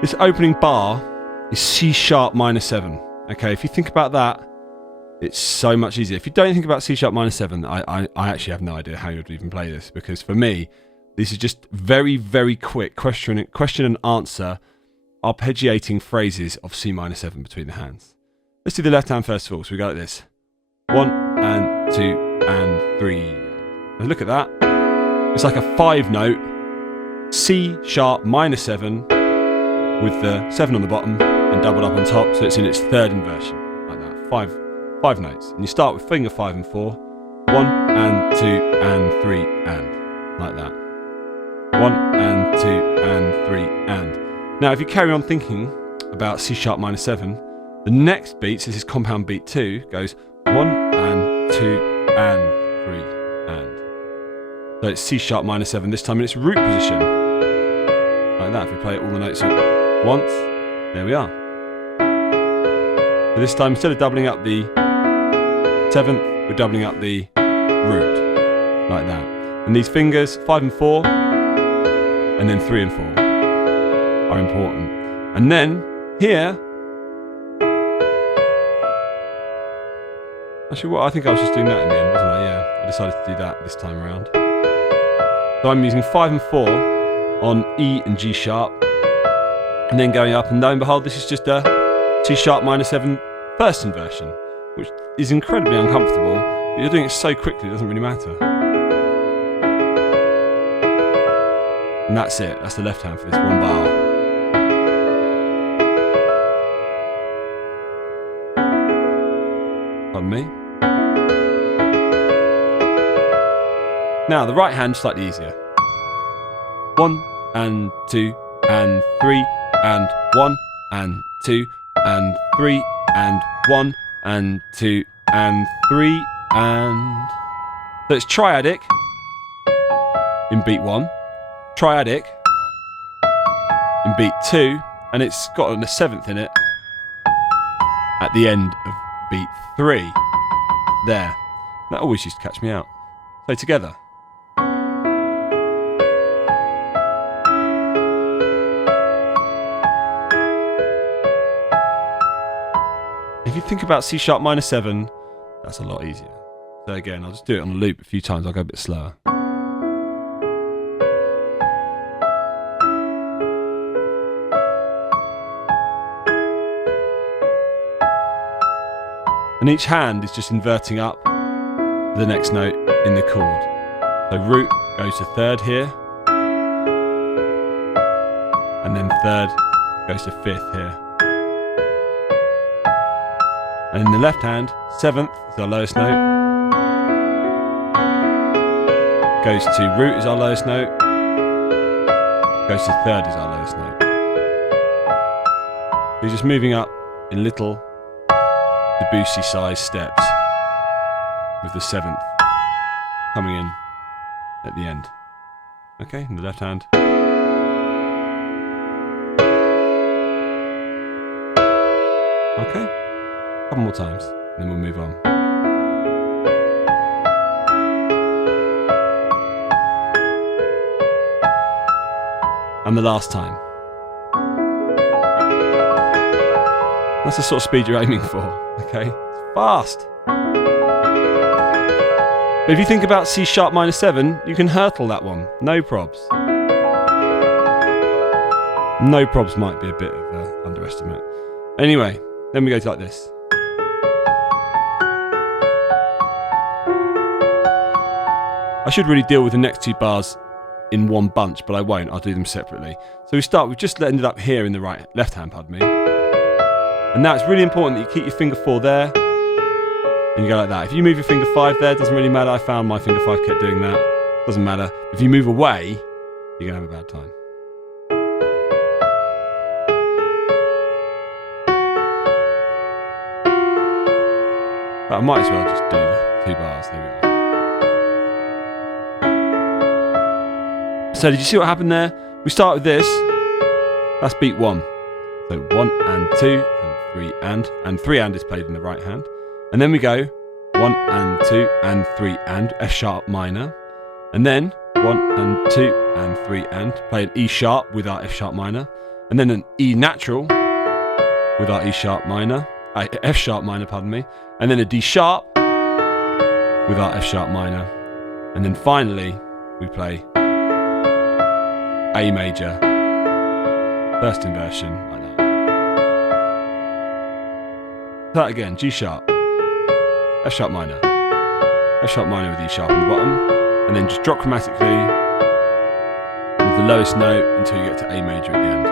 This opening bar is C sharp minor 7. Okay, if you think about that, it's so much easier. If you don't think about C sharp minor 7, I actually have no idea how you would even play this, because for me, this is just very, very quick question and answer, arpeggiating phrases of C minor 7 between the hands. Let's do the left hand first of all. So we go like this. 1 and 2 and 3. Now look at that. It's like a 5-note C sharp minor 7 with the 7 on the bottom and doubled up on top, so it's in its third inversion, like that. Five notes. And you start with finger 5 and 4. 1 and 2 and 3 and, like that. 1 and 2 and 3 and. Now if you carry on thinking about C sharp minor 7, the next beat, so this is compound beat 2, goes 1 and 2 and 3 and. So it's C sharp minor 7, this time in its root position. Like that, if we play all the notes at once, there we are. So this time, instead of doubling up the 7th, we're doubling up the root, like that. And these fingers, 5 and 4, and then 3 and 4, are important. And then, here, actually, I think I was just doing that in the end, wasn't I? Yeah, I decided to do that this time around. So I'm using 5 and 4 on E and G sharp, and then going up, and lo and behold, this is just a C sharp minor 7 first inversion, which is incredibly uncomfortable, but you're doing it so quickly it doesn't really matter. And that's it, that's the left hand for this one bar. Pardon me. Now the right hand slightly easier. 1 and 2 and 3 and 1 and 2 and 3 and 1 and 2 and 3 and. So it's triadic in beat 1, triadic in beat 2, and it's got a 7th in it at the end of beat 3. There. That always used to catch me out. So together. If you think about C sharp minor 7, that's a lot easier. So again, I'll just do it on a loop a few times, I'll go a bit slower. And each hand is just inverting up the next note in the chord. So root goes to 3rd here, and then 3rd goes to 5th here. And in the left hand, 7th is our lowest note, goes to root is our lowest note, goes to 3rd is our lowest note. So you're just moving up in little Debussy sized steps with the 7th coming in at the end. Okay, in the left hand. Okay, a couple more times, and then we'll move on. And the last time. That's the sort of speed you're aiming for, okay? It's fast. But if you think about C sharp minor 7, you can hurtle that one, no probs. No probs might be a bit of an underestimate. Anyway, then we go to like this. I should really deal with the next 2 bars in one bunch, but I won't, I'll do them separately. So we start, we've just ended up here in the left hand, pardon me. And now it's really important that you keep your finger 4 there, and you go like that. If you move your finger 5 there, it doesn't really matter. I found my finger 5 kept doing that. Doesn't matter. If you move away, you're going to have a bad time. But I might as well just do the 2 bars. There we are. So did you see what happened there? We start with this. That's beat 1. So 1 and 2 and 3 and 3 and is played in the right hand. And then we go 1 and 2 and 3 and F sharp minor. And then 1 and 2 and 3 and play an E sharp with our F sharp minor. And then an E natural with our E sharp minor. F sharp minor, pardon me. And then a D sharp with our F sharp minor. And then finally we play A major, first inversion, like that. That again, G sharp, F sharp minor with E sharp on the bottom, and then just drop chromatically with the lowest note until you get to A major at the end.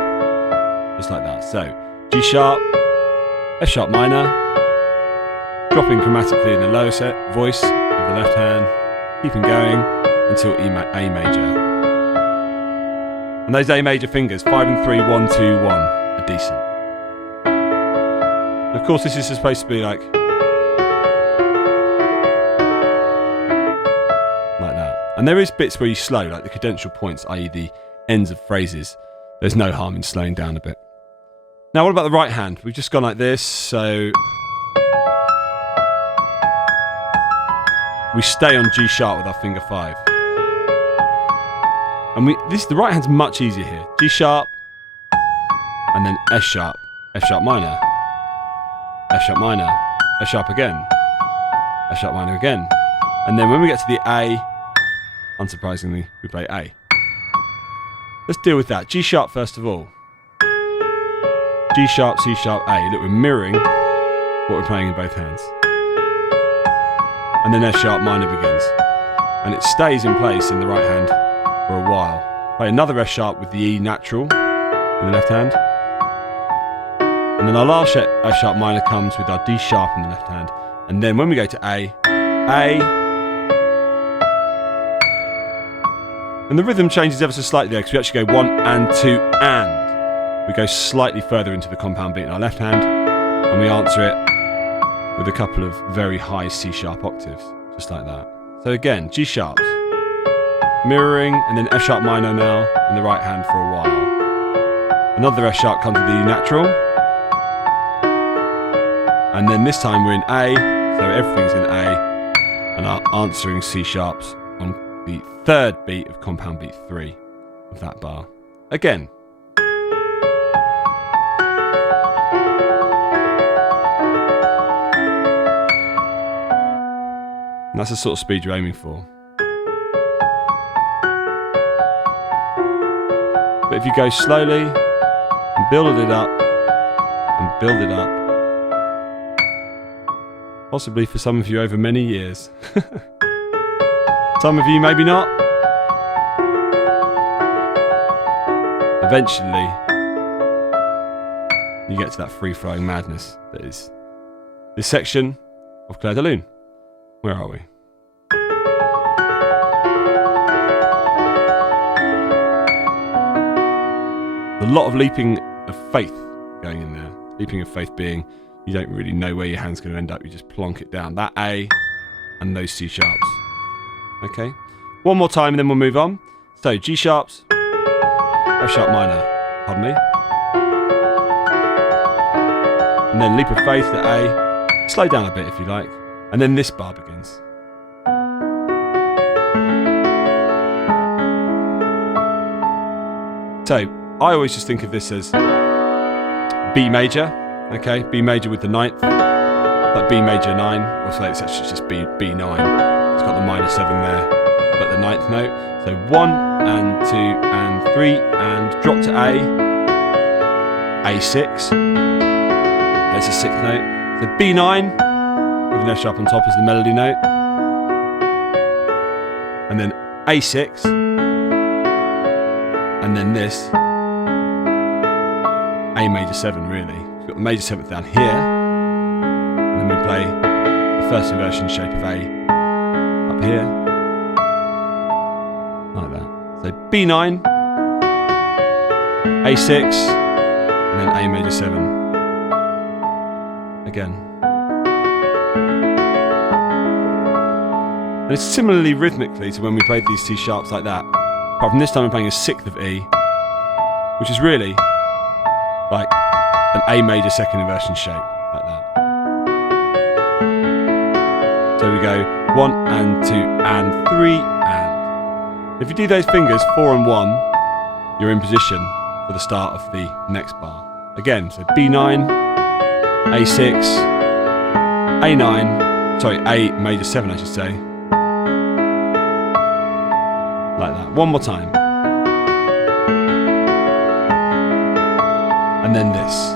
Just like that. So, G sharp, F sharp minor, dropping chromatically in the lowest voice of the left hand, keeping going until A major. And those A major fingers, 5 and 3, 1, 2, 1, are decent. And of course, this is supposed to be like that. And there is bits where you slow, like the cadential points, i.e. the ends of phrases. There's no harm in slowing down a bit. Now, what about the right hand? We've just gone like this, so we stay on G sharp with our finger 5. And the right hand's much easier here. G sharp, and then F sharp minor, F sharp minor, F sharp again, F sharp minor again. And then when we get to the A, unsurprisingly, we play A. Let's deal with that. G sharp first of all. G sharp, C sharp, A. Look, we're mirroring what we're playing in both hands. And then F sharp minor begins. And it stays in place in the right hand for a while. Play another F sharp with the E natural in the left hand. And then our last F sharp minor comes with our D sharp in the left hand. And then when we go to A, and the rhythm changes ever so slightly there because we actually go 1 and 2 and. We go slightly further into the compound beat in our left hand and we answer it with a couple of very high C sharp octaves, just like that. So again, G sharps, mirroring, and then F sharp minor now in the right hand for a while. Another F sharp comes with the E natural, and then this time we're in A, so everything's in A, and are answering C sharps on the third beat of compound beat 3 of that bar. Again. And that's the sort of speed you're aiming for. But if you go slowly and build it up and build it up, possibly for some of you over many years. Some of you maybe not. Eventually, you get to that free-flowing madness that is this section of Clair de Lune. Where are we? A lot of leaping of faith going in there. Leaping of faith being you don't really know where your hand's going to end up. You just plonk it down. That A and those C sharps. Okay. One more time and then we'll move on. So G sharps, F sharp minor. Pardon me. And then leap of faith to A. Slow down a bit if you like. And then this bar begins. So, I always just think of this as B major, okay? B major with the 9th, like B major 9, or so it's actually just B9. It's got the minor 7 there, but the 9th note. So 1 and 2 and 3 and drop to A, A6, there's a 6th note. So B9, with an F sharp on top as the melody note, and then A6, and then this A major 7 really. We've got the major 7th down here, and then we play the first inversion shape of A up here, like that. So B9, A6, and then A major 7 again. And it's similarly rhythmically to when we played these C sharps like that. Apart from this time I'm playing a 6th of E, which is really like an A major second inversion shape, like that. So we go 1 and 2 and 3 and. If you do those fingers 4 and 1, you're in position for the start of the next bar. Again, so B9, A6, A9, sorry, A major 7 I should say. Like that. One more time. And then this.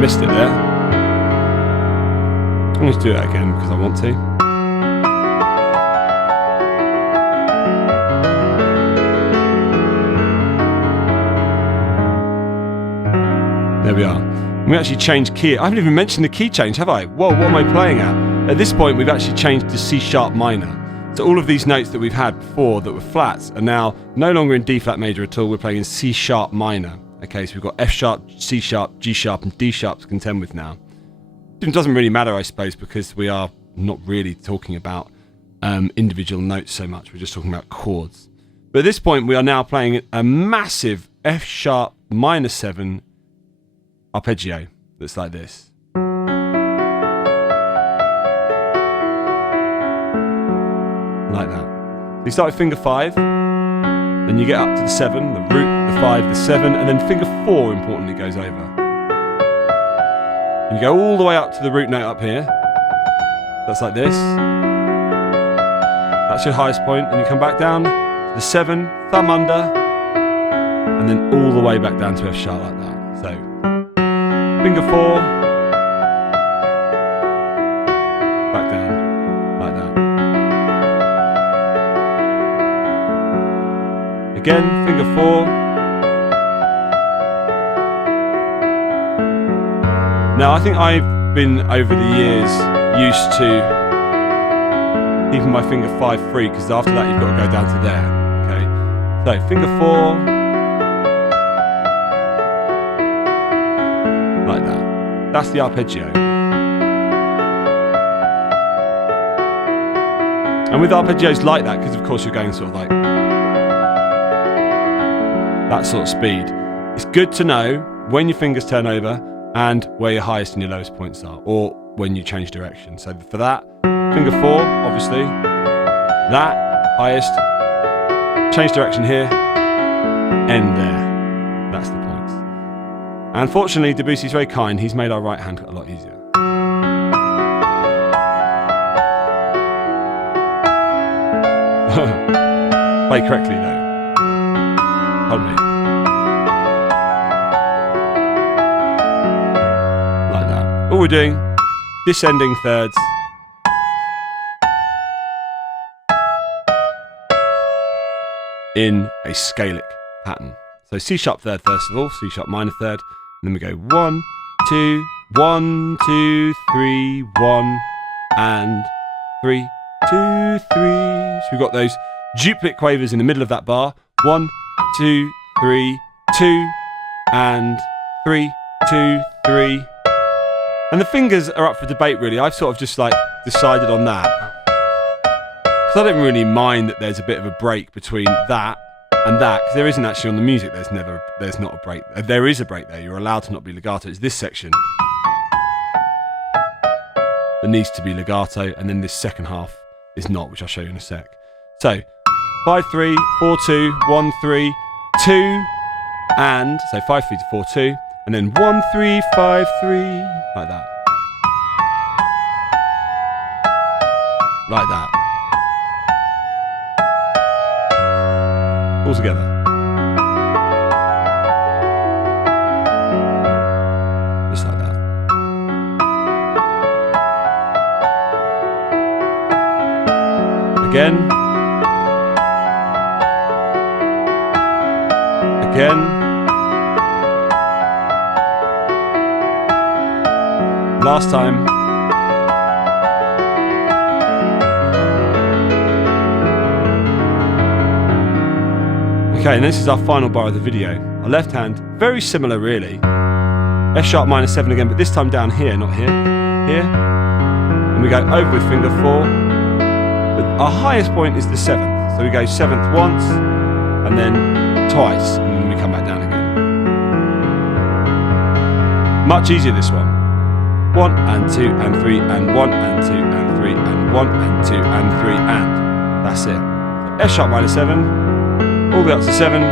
Missed it there. I'm going to do that again because I want to. There we are. We actually changed key. I haven't even mentioned the key change, have I? Whoa, what am I playing at? At this point, we've actually changed to C sharp minor. So all of these notes that we've had before that were flats are now no longer in D flat major at all. We're playing in C sharp minor. Okay, so we've got F sharp, C sharp, G sharp, and D sharp to contend with now. It doesn't really matter, I suppose, because we are not really talking about individual notes so much. We're just talking about chords. But at this point, we are now playing a massive F sharp minor 7 arpeggio that's like this. Like that. So you start with finger 5, then you get up to the 7, the root, the 5, the 7, and then finger 4 importantly goes over. And you go all the way up to the root note up here. That's like this. That's your highest point, and you come back down to the 7, thumb under, and then all the way back down to F sharp like that. So finger 4, back down, like that. Again, finger 4. Now I think I've been, over the years, used to keeping my finger 5 free, because after that you've got to go down to there, okay? So, finger 4, like that. That's the arpeggio. And with arpeggios like that, because of course you're going sort of like that sort of speed, it's good to know when your fingers turn over and where your highest and your lowest points are, or when you change direction. So for that, finger 4, obviously, that, highest, change direction here, end there. That's the points. And unfortunately, Debussy's very kind, he's made our right hand a lot easier. Play correctly though. Pardon me. Like that. All we're doing, descending thirds. In a scalic pattern. So C sharp third first of all, C sharp minor third, and then we go 1, 2, 1, 2, 3, 1, and 3, 2, 3. So we've got those duplicate quavers in the middle of that bar. 1, 2, 3, 2, and 3, 2, 3. And the fingers are up for debate really. I've sort of just like decided on that. Because I don't really mind that there's a bit of a break between that and that, because there isn't actually on the music, there's not a break. There is a break there, you're allowed to not be legato. It's this section that needs to be legato, and then this second half is not, which I'll show you in a sec. So, 5, 3, 4, 2, 1, 3, 2, and, so 5, 3 to 4, 2, and then 1, 3, 5, 3, like that. Like that. All together. Just like that. Again. Again. Last time. Okay, and this is our final bar of the video. Our left hand, very similar really. F sharp minor 7 again, but this time down here, not here. Here. And we go over with finger 4. But our highest point is the 7th. So we go 7th once, and then twice, and then we come back down again. Much easier this one. 1 and 2 and 3 and 1 and 2 and 3 and 1 and 2 and 3 and that's it. So F sharp minor 7, all the way up to 7,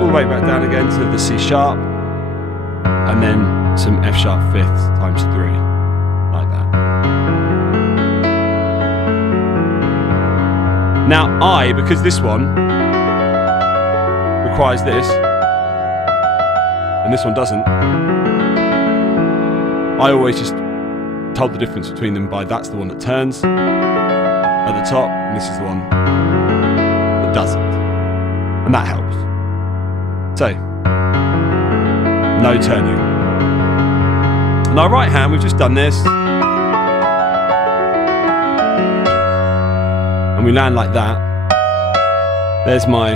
all the way back down again to the C sharp, and then some F sharp fifths times 3, like that. Now because this one requires this, and this one doesn't, I always just told the difference between them by that's the one that turns at the top, and this is the one that doesn't. And that helps. So, no turning. On our right hand, we've just done this. And we land like that. There's my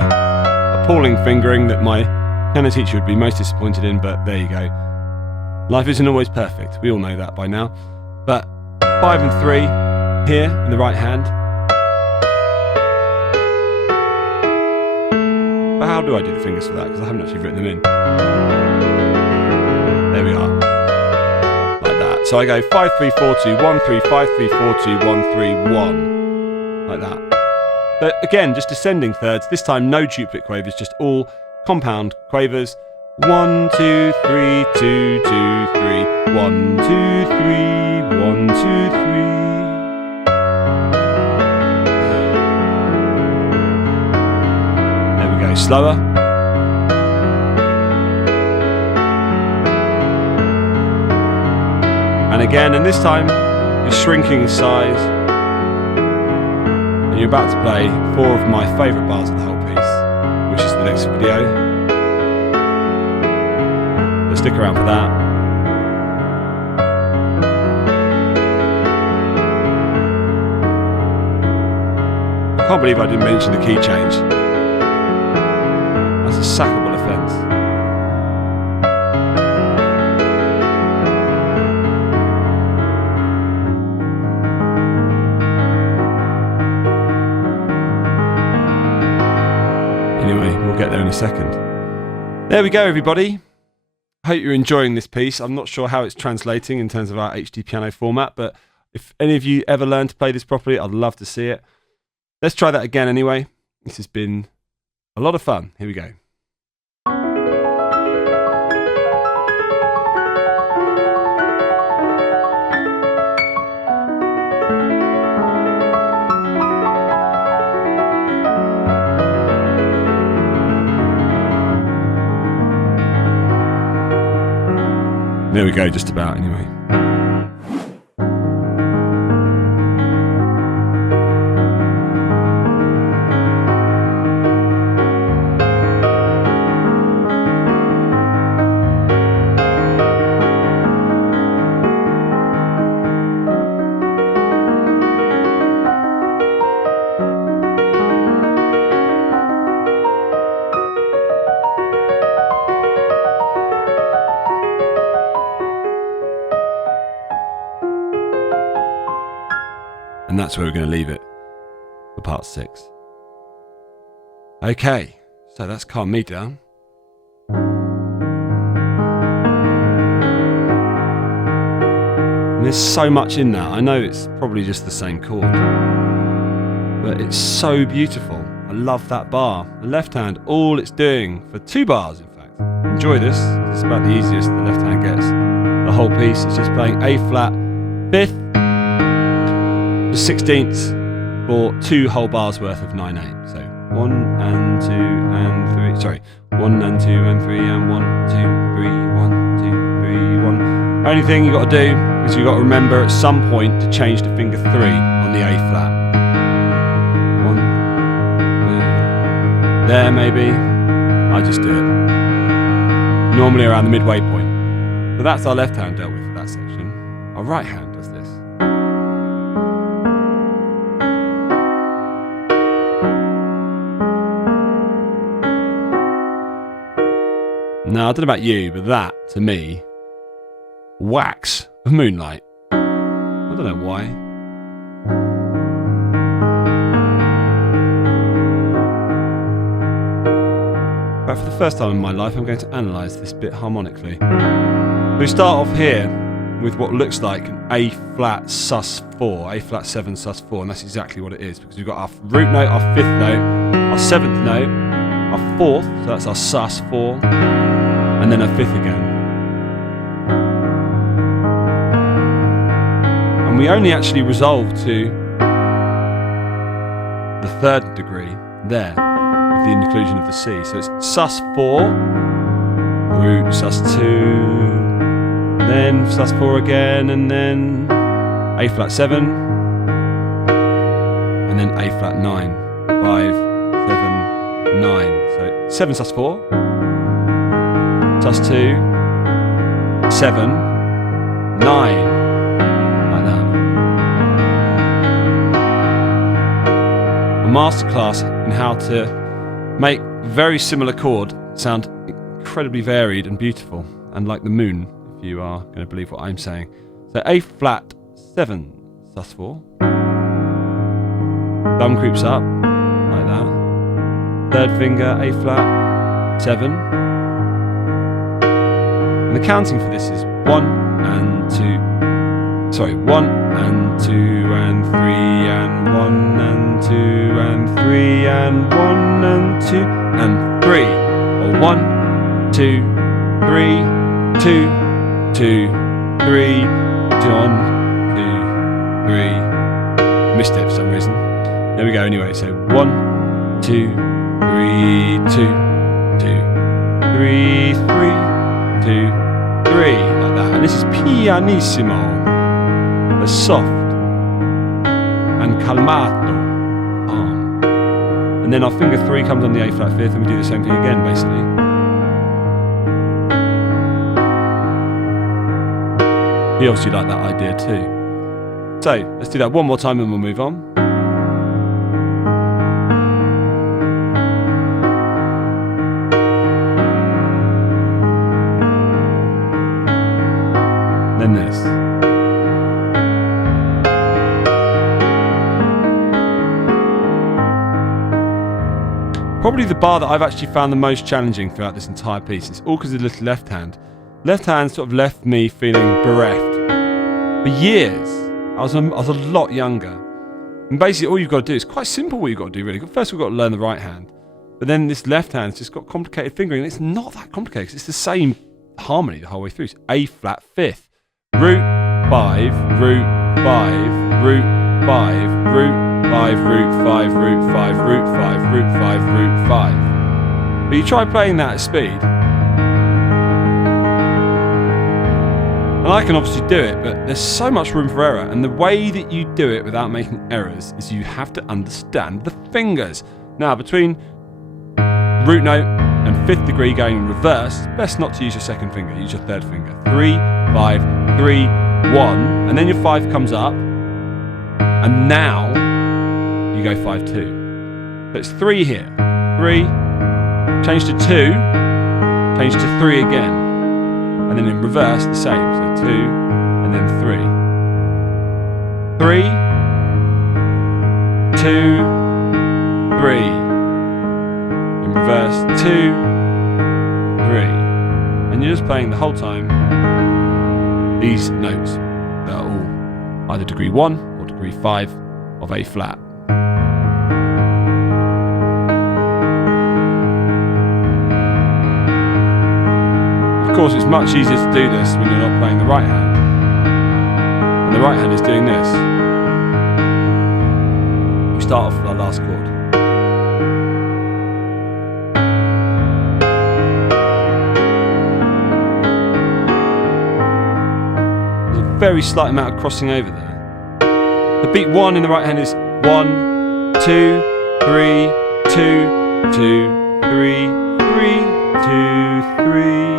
appalling fingering that my piano teacher would be most disappointed in, but there you go. Life isn't always perfect, we all know that by now. But 5 and 3 here in the right hand. But how do I do the fingers for that? Because I haven't actually written them in. There we are. Like that. So I go 5, 3, 4, 2, 1, 3, 5, 3, 4, 2, 1, 3, 1. Like that. But again, just descending thirds. This time no duplicate quavers, just all compound quavers. 1, 2, 3, 2, 2, 3. 1, 2, 3, 1, 2, 3. There we go, slower. And again, and this time you're shrinking in size. And you're about to play 4 of my favourite bars of the whole piece, which is the next video. So stick around for that. I can't believe I didn't mention the key change. That's a sackable offence. Anyway, we'll get there in a second. There we go, everybody. Hope you're enjoying this piece. I'm not sure how it's translating in terms of our HDpiano format, but if any of you ever learn to play this properly, I'd love to see it. Let's try that again anyway. This has been a lot of fun. Here we go. There we go, just about anyway. And that's where we're going to leave it for part 6. Okay, so that's calmed me down. And there's so much in that. I know it's probably just the same chord, but it's so beautiful. I love that bar. The left hand, all it's doing for 2 bars, in fact. Enjoy this. It's about the easiest the left hand gets. The whole piece is just playing A flat, 5th, 16th for 2 whole bars worth of 9/8. So 1 and 2 and 3. Sorry, 1 and 2 and 3 and 1, 2, 3, 1, 2, 3, 1. Only thing you got to do is you got to remember at some point to change to finger 3 on the A flat. 1, 2, there maybe. I just do it normally around the midway point. So that's our left hand dealt with for that section. Our right hand does this. Now, I don't know about you, but that, to me, wax of Moonlight. I don't know why. But for the first time in my life, I'm going to analyse this bit harmonically. We start off here with what looks like an A flat sus 4, A flat 7 sus 4, and that's exactly what it is, because we've got our root note, our 5th note, our 7th note, our 4th, so that's our sus 4, and then a 5th again. And we only actually resolve to the 3rd degree there, with the inclusion of the C. So it's sus 4, root sus 2, then sus 4 again, and then A flat 7, and then A flat 9, 5, 7, 9. So 7 sus 4, sus 2, 7, 9, like that. A masterclass in how to make very similar chord sound incredibly varied and beautiful, and like the moon, if you are going to believe what I'm saying. So A flat 7 sus 4, thumb creeps up like that, 3rd finger A flat 7, and the counting for this is 1 and 2, 1 and 2 and 3 and 1 and 2 and 3 and 1 and 2 and 3, or 1, 2, 3, 2, 2, 3, 1, 2, 3. Missed it for some reason. There we go. Anyway, so 1, 2, 3, 2, 2, 3, 3, 2, 3, like that. And this is pianissimo, the soft and calmato arm. And then our finger 3 comes on the A flat 5th, and we do the same thing again, basically. He obviously liked that idea too. So let's do that one more time and we'll move on. Then this. Probably the bar that I've actually found the most challenging throughout this entire piece. It's all because of the little left hand. Left hand sort of left me feeling bereft. For years, I was a lot younger. And basically all you've got to do, it's quite simple what you've got to do really. First we've got to learn the right hand. But then this left hand's just got complicated fingering, and it's not that complicated, 'cause it's the same harmony the whole way through. It's A flat 5th, root 5, root 5, root 5, root 5, root 5, root 5, root 5, root 5, root 5. But you try playing that at speed. And I can obviously do it, but there's so much room for error, and the way that you do it without making errors is you have to understand the fingers. Now, between root note and 5th degree going in reverse, best not to use your 2nd finger, use your 3rd finger. 3, 5, 3, 1, and then your 5 comes up, and now you go 5, 2. So it's 3 here. 3, change to 2, change to 3 again. And then in reverse, the same. So 2, and then 3. 3, 2, 3. In reverse, 2, 3. And you're just playing the whole time these notes that are all either degree 1 or degree 5 of A flat. Of course, it's much easier to do this when you're not playing the right hand. And the right hand is doing this. We start off with our last chord. There's a very slight amount of crossing over there. The beat 1 in the right hand is 1, 2, 3, 2, 2, 3, 3, 2, 3.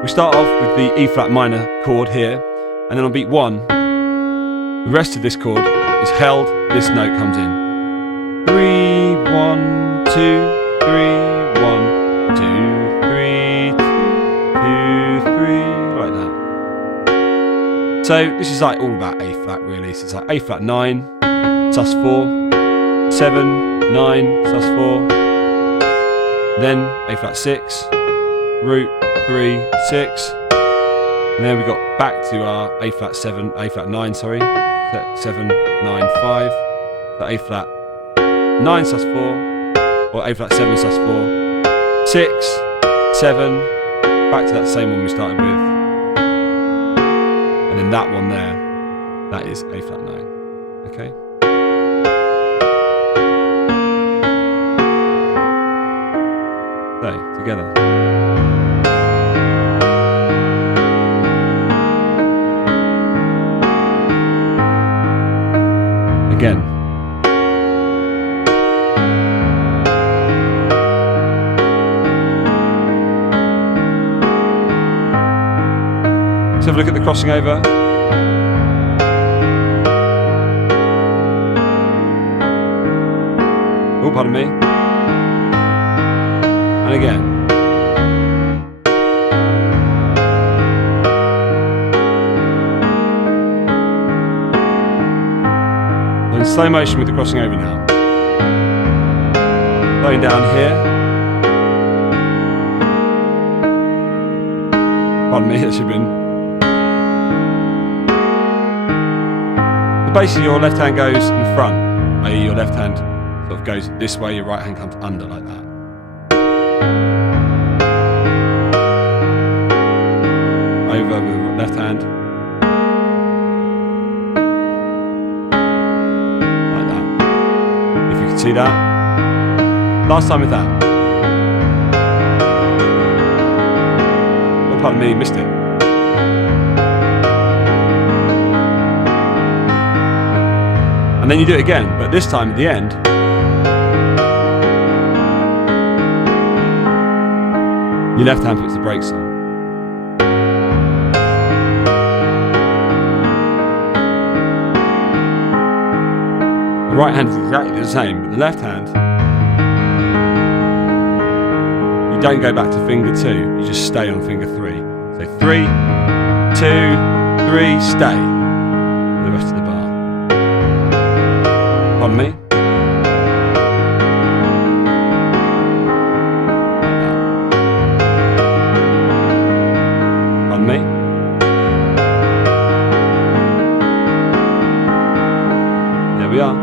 We start off with the E flat minor chord here, and then on beat 1, the rest of this chord is held, this note comes in. 3, 1, 2, 3, 1, 2, 3, 2, 3, like that. So this is like all about A flat really. So it's like A flat 9, sus 4, 7, 9, sus 4, then A flat 6, root 3, 6, and then we got back to our A flat 7, A flat 9, sorry, 7, 9, 5, so A flat 9 sus 4, or A flat 7 sus 4, 6, 7, back to that same one we started with, and then that one there, that is A flat 9, okay? So, together. Again. Let's have a look at the crossing over. Oh, pardon me. And again. In slow motion with the crossing over now. Going down here. Pardon me, that should have been. So basically your left hand goes in front, i.e. your left hand sort of goes this way, your right hand comes under like that. Over with the left hand. See that? Last time with that. Oh, pardon me, missed it. And then you do it again, but this time at the end, your left hand puts the brakes on. The right hand is exactly the same, but the left hand, you don't go back to finger 2, you just stay on finger 3. So 3, 2, 3, stay. The rest of the bar. Pardon me? Pardon me? There we are.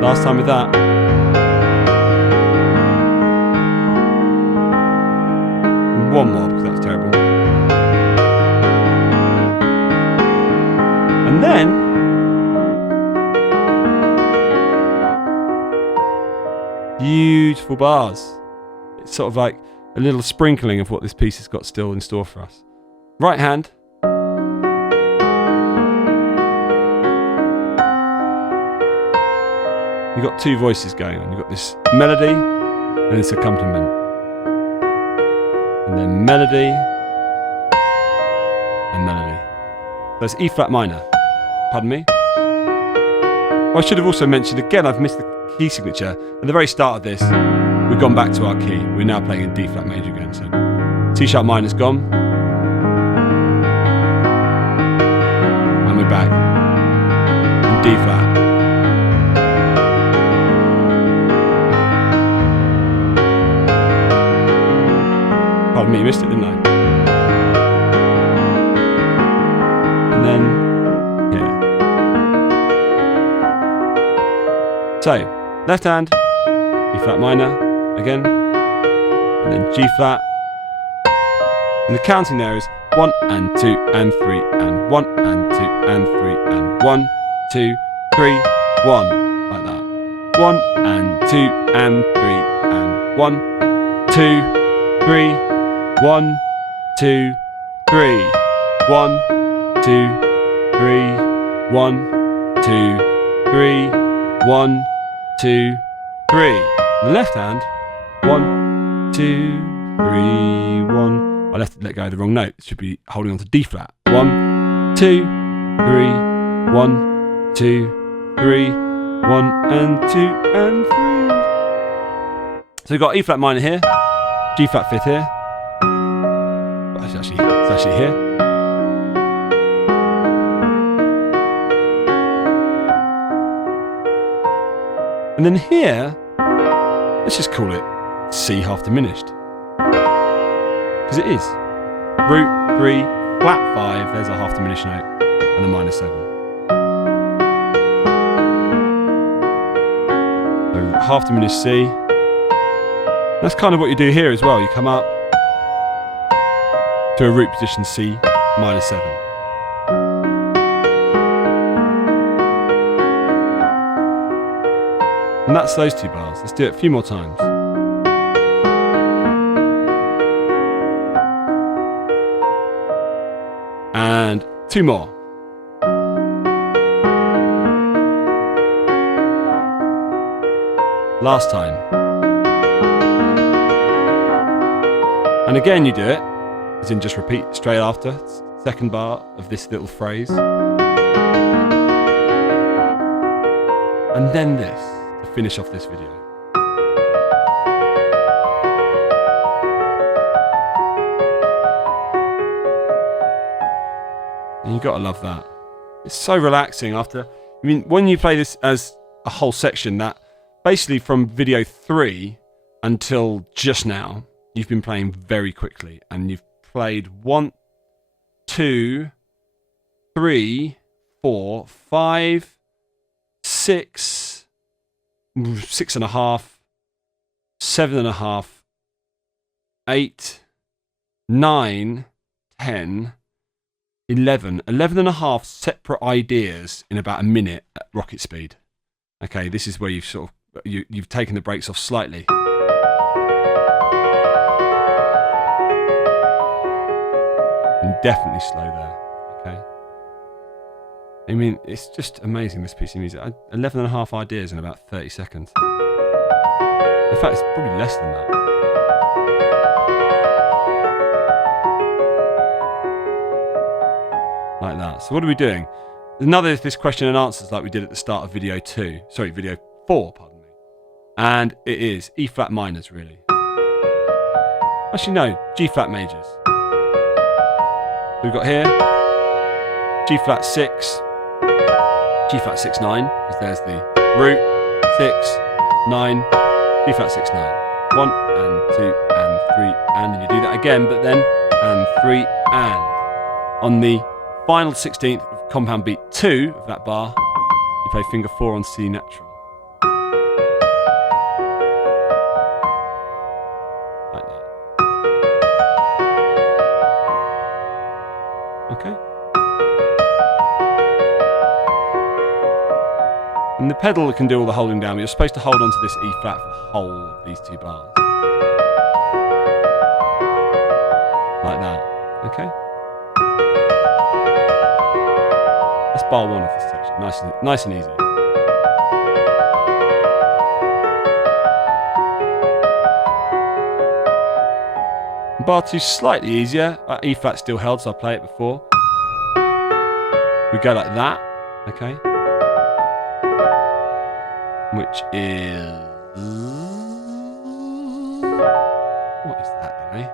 Last time with that. And one more, because that was terrible. And then beautiful bars. It's sort of like a little sprinkling of what this piece has got still in store for us. Right hand. You've got two voices going on. You've got this melody and this accompaniment. And then melody and melody. So it's E flat minor. Pardon me? I should have also mentioned, again, I've missed the key signature. At the very start of this, we've gone back to our key. We're now playing in D flat major again. So C sharp minor's gone. And we're back in D flat. Pardon me, missed it, didn't I? And then here. So, left hand, E flat minor, again, and then G flat. And the counting there is 1 and 2 and 3 and 1 and 2 and 3 and 1, 2, 3, 1, like that. 1 and 2 and 3 and 1, 2, 3, 1, 2, 3, 1, 2, 3, 1, 2, 3, 1, 2, 3. Left hand, 1, 2, 3, 1. I let go of the wrong note. It should be holding on to D flat. 1, 2, 3, 1, 2, 3, 1 and 2 and 3. So we've got E flat minor here, G flat fifth here, it's actually here. And then here, let's just call it C half diminished. Because it is. Root 3, flat 5, there's a half diminished note, and a minor 7. So half diminished C. That's kind of what you do here as well. You come up to a root position C, minor 7. And that's those 2 bars. Let's do it a few more times. And 2 more. Last time. And again you do it, as in just repeat straight after, second bar of this little phrase. And then this, to finish off this video. And you gotta love that. It's so relaxing after, I mean, when you play this as a whole section, that basically from video 3 until just now, you've been playing very quickly, and you've played 1, 2, 3, 4, 5, 6, 6.5, 7.5, 8, 9, 10, 11 and a half separate ideas in about a minute at rocket speed. Okay, this is where you've sort of you've taken the brakes off slightly. And definitely slow there. Okay. I mean, it's just amazing, this piece of music. 11 and a half ideas in about 30 seconds. In fact, it's probably less than that. Like that. So what are we doing? Another this question and answers like we did at the start of video 4, pardon me. And it is E flat minors, really. Actually no, G flat majors. We've got here G flat 6, G flat 6 9, because there's the root 6 9, G flat 6 9. 1 and 2 and 3 and you do that again, but then and 3 and on the final 16th of compound beat 2 of that bar, you play finger 4 on C natural. Like that. Okay? And the pedal can do all the holding down, but you're supposed to hold on to this E flat for the whole of these 2 bars. Like that. Okay? That's bar 1 of this section. Nice and easy. Bar 2 slightly easier. E flat still held, so I'll play it before. We go like that. Okay. Which is... what is that then, eh?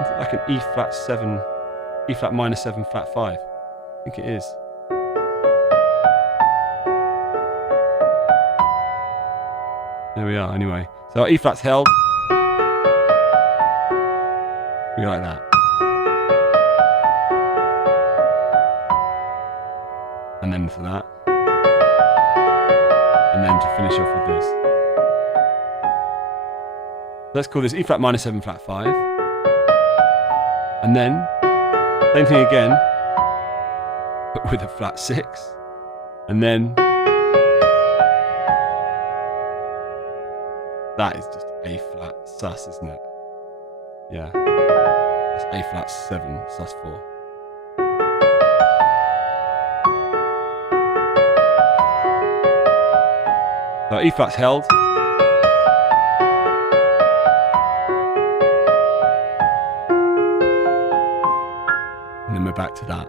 Is it like an E flat 7, E flat minor 7 flat 5? I think it is. There we are, anyway. So our E flat's held. We go like that. And then for that. And then to finish off with this. Let's call this E flat minor 7 flat 5. And then, same thing again, but with a flat 6. And then, that is just A flat sus, isn't it? Yeah. That's A flat 7 sus 4. So E flat's held. And then we're back to that.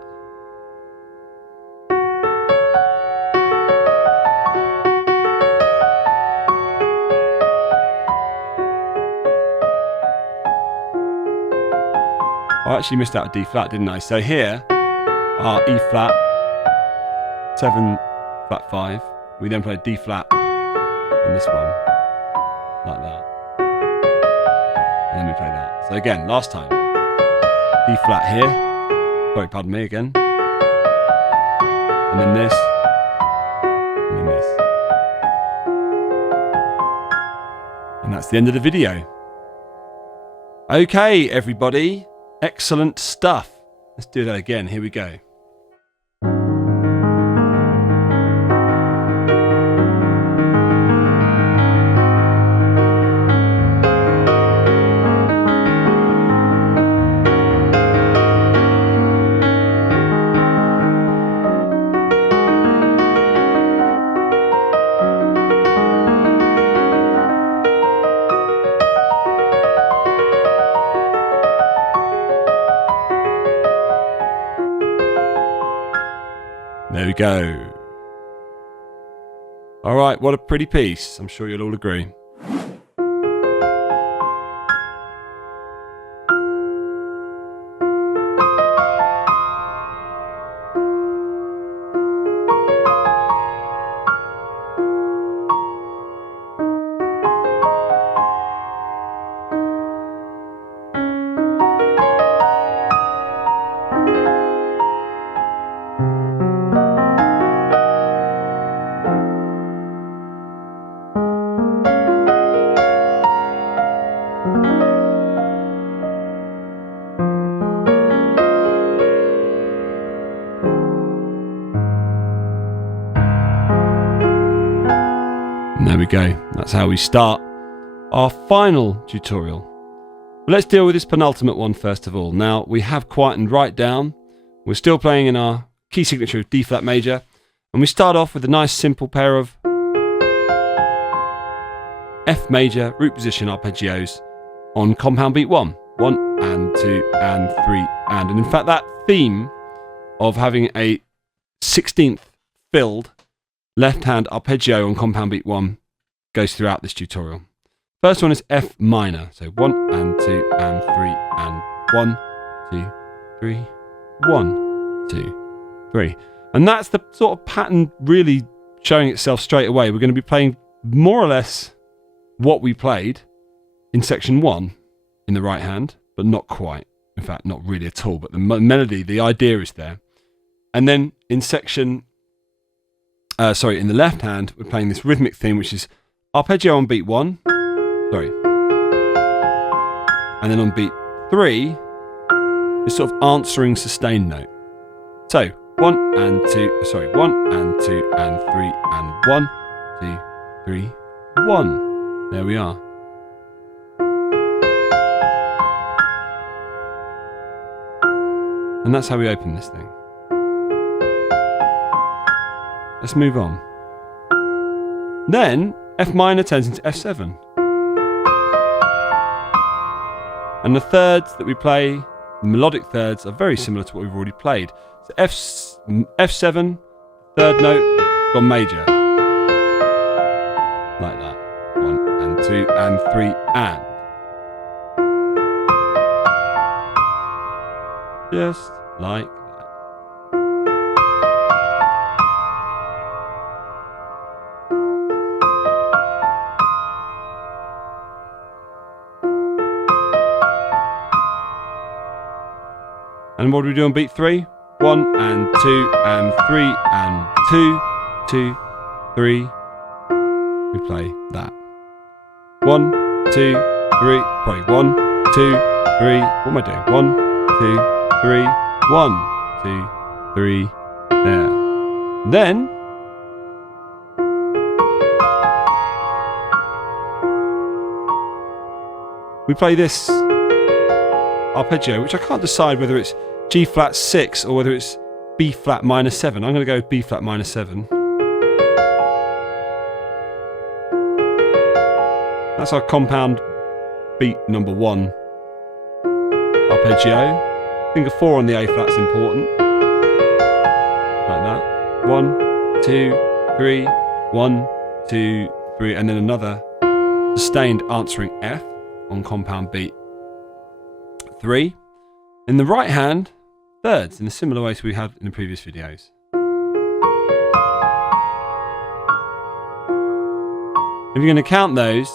I actually missed out a D flat, didn't I? So here are E flat, 7 flat 5. We then play a D flat on this one, like that. And then we play that. So again, last time, D flat here. Sorry, pardon me again. And then this. And then this. And that's the end of the video. Okay, everybody. Excellent stuff. Let's do that again. Here we go. There we go. All right, what a pretty piece. I'm sure you'll all agree. There we go. That's how we start our final tutorial. But let's deal with this penultimate one first of all. Now, we have quietened right down. We're still playing in our key signature of D flat major. And we start off with a nice simple pair of F major root position arpeggios on compound beat 1. 1 and 2 and 3 and in fact that theme of having a 16th filled left hand arpeggio on compound beat 1 goes throughout this tutorial. First one is F minor. So 1 and 2 and 3 and 1, 2, 3, 1, 2, 3. And that's the sort of pattern really showing itself straight away. We're going to be playing more or less what we played in section 1 in the right hand, but not quite. In fact, not really at all. But the melody, the idea is there. And then in section in the left hand, we're playing this rhythmic theme, which is arpeggio on beat 1. And then on beat 3, this sort of answering sustained note. So 1 and 2, 1 and 2 and 3 and 1, 2, 3, 1. There we are. And that's how we open this thing. Let's move on. Then F minor turns into F7. And the thirds that we play, the melodic thirds, are very similar to what we've already played. So F7, third note, gone major. Like that. 1 and 2 and 3 and. Just like that. And what do we do on beat 3? 1 and 2 and 3 and 2, 2, 3. We play that. 1, 2, 3. Sorry, 1, 2, 3. What am I doing? 1, 2, 3. 1, 2, 3. There. Then we play this arpeggio, which I can't decide whether it's G flat 6 or whether it's B flat minor 7. I'm going to go with B flat minor 7. That's our compound beat number 1 arpeggio. Finger 4 on the A flat's important. Like that. 1, 2, 3, 1, 2, 3, and then another sustained answering F on compound beat 3. In the right hand, thirds in a similar way to we had in the previous videos. If you're going to count those,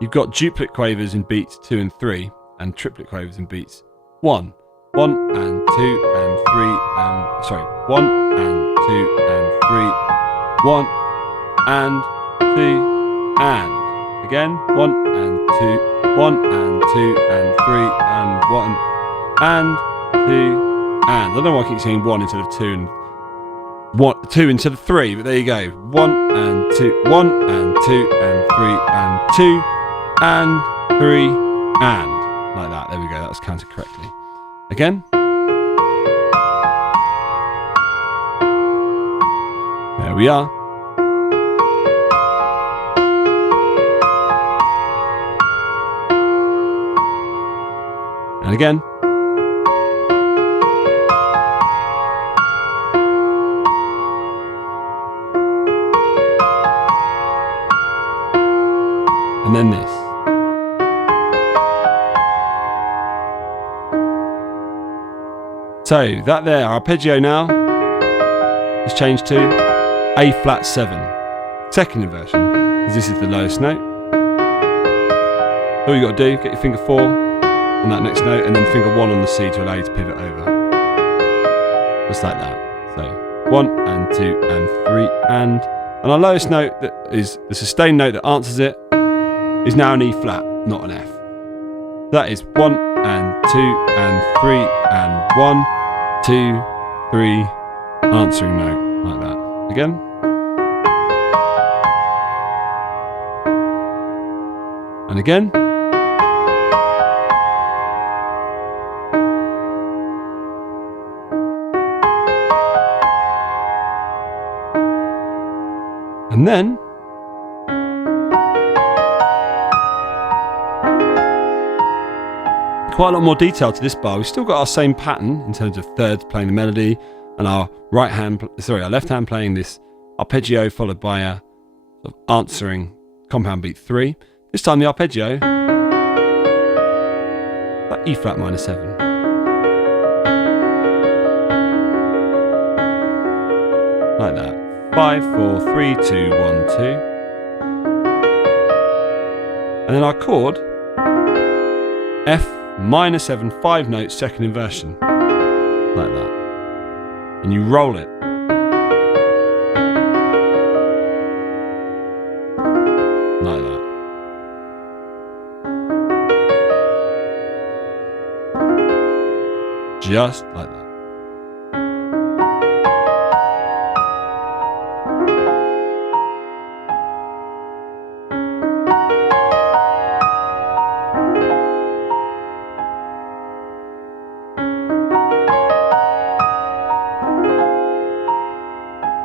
you've got duplicate quavers in beats 2 and 3, and triplet quavers in beats 1. 1 and 2 and 3 and 1 and 2 and 3, 1 and 2 and again 1 and 2, 1 and 2 and 3 and 1 and 2 and. I don't know why I keep saying 1 instead of 2 and 2 instead of 3, but there you go. 1 and 2, 1 and 2 and 3 and 2 and 3 and like that. There we go. That was counted correctly. Again. There we are. And again. And then this. So that there, our arpeggio now has changed to A flat 7. Second inversion, because this is the lowest note. All you got to do, get your finger 4 on that next note, and then finger 1 on the C to allow you to pivot over. Just like that. So 1 and 2 and 3 and our lowest note, that is the sustained note that answers it, is now an E flat, not an F. That is 1 and 2 and 3 and 1, 2, 3, answering note, like that. Again. And again. And then quite a lot more detail to this bar. We've still got our same pattern in terms of thirds playing the melody, and our left hand playing this arpeggio followed by a sort of answering compound beat 3. This time the arpeggio, that E flat minor 7. Like that. 5, 4, 3, 2, 1, 2. And then our chord, F minor 7, 5 notes, second inversion. Like that. And you roll it. Like that. Just like that.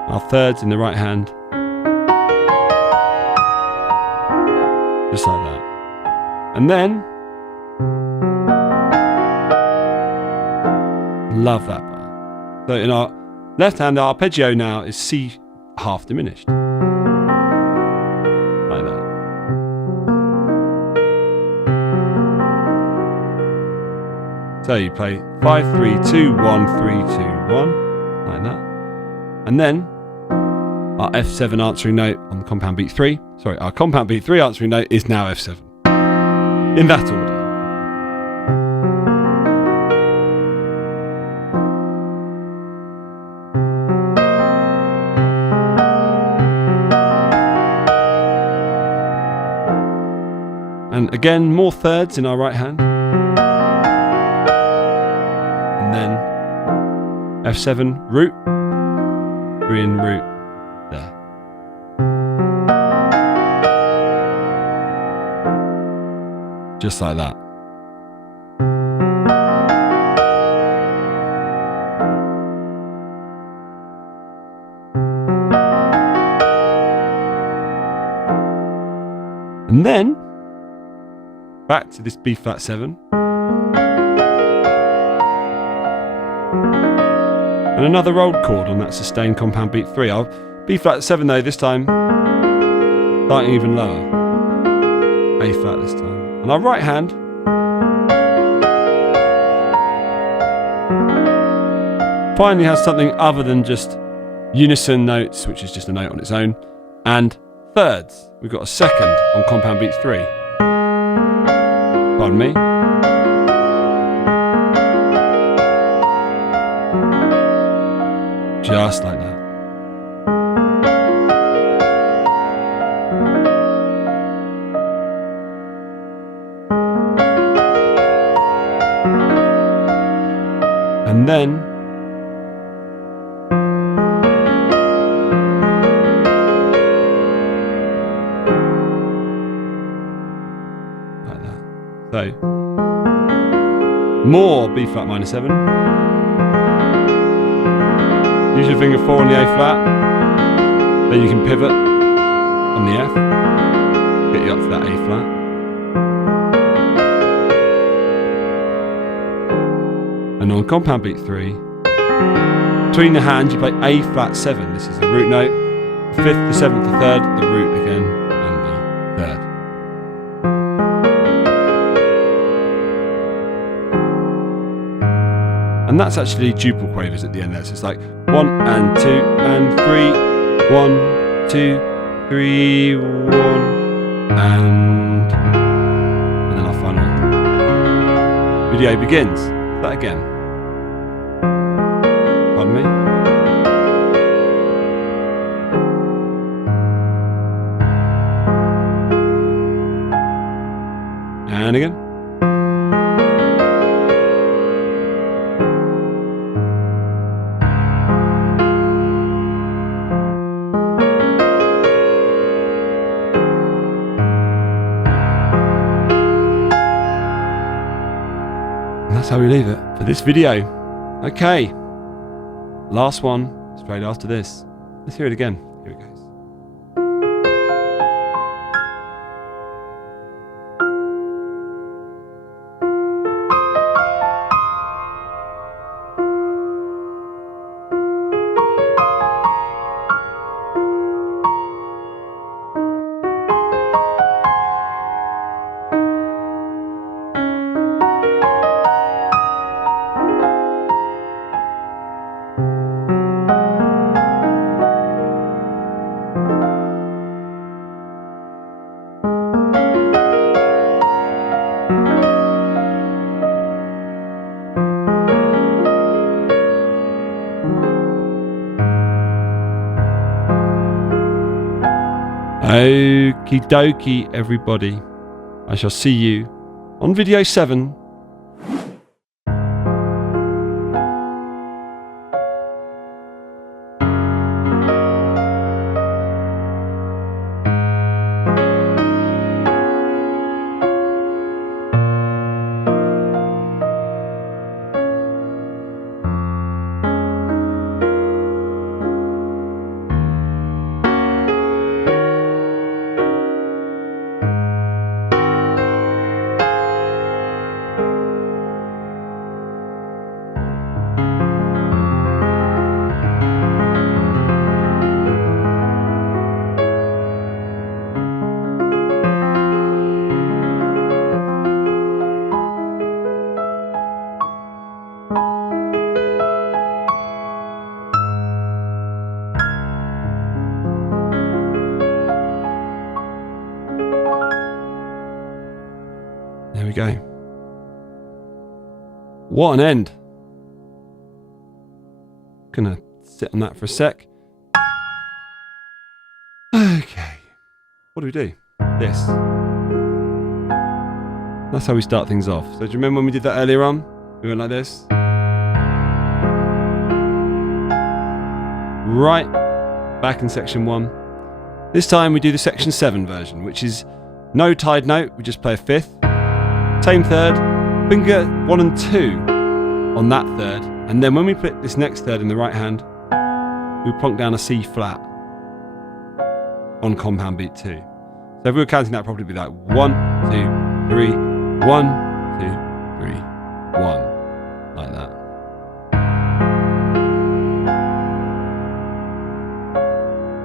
Our thirds in the right hand. Just like that. And then, love that bar. So in our left hand, the arpeggio now is C half diminished. Like that. So you play 5, 3, 2, 1, 3, 2, 1. Like that. And then, our F7 answering note on the compound beat 3. Sorry, our compound beat 3 answering note is now F7. In that order. And again, more thirds in our right hand. And then F7 root, 3 in root. There. Just like that. And then back to this B flat 7. And another rolled chord on that sustained compound beat 3. I'll B flat 7 though, this time starting even lower. A flat this time. And our right hand Finally has something other than just unison notes, which is just a note on its own, and thirds. We've got a second on compound beat 3. Pardon me. Just like that. And then like that. So more B flat minor 7. Use your finger 4 on the A flat. Then you can pivot on the F. Get you up to that A flat. And on compound beat 3, between the hands you play A flat 7. This is the root note. The 5th, the 7th, the 3rd, the root again, and the 3rd. And that's actually duple quavers at the end there. So it's like 1 and 2 and 3, 1, 2, 3, 1, and then our final video begins. That again. Pardon me. And again. That's how we leave it for this video. Okay, last one straight after this. Let's hear it again. Here it goes. Okie dokie, everybody. I shall see you on video 7. There we go. What an end. Gonna sit on that for a sec. Okay. What do we do? This. That's how we start things off. So do you remember when we did that earlier on? We went like this. Right. Back in section 1. This time we do the section 7 version, which is no tied note. We just play a 5th. Same 3rd. Finger 1 and 2 on that 3rd. And then when we put this next 3rd in the right hand, we plonk down a C flat on compound beat 2. So if we were counting that, probably be like 1, 2, 3, 1, 2, 3, 1. Like that.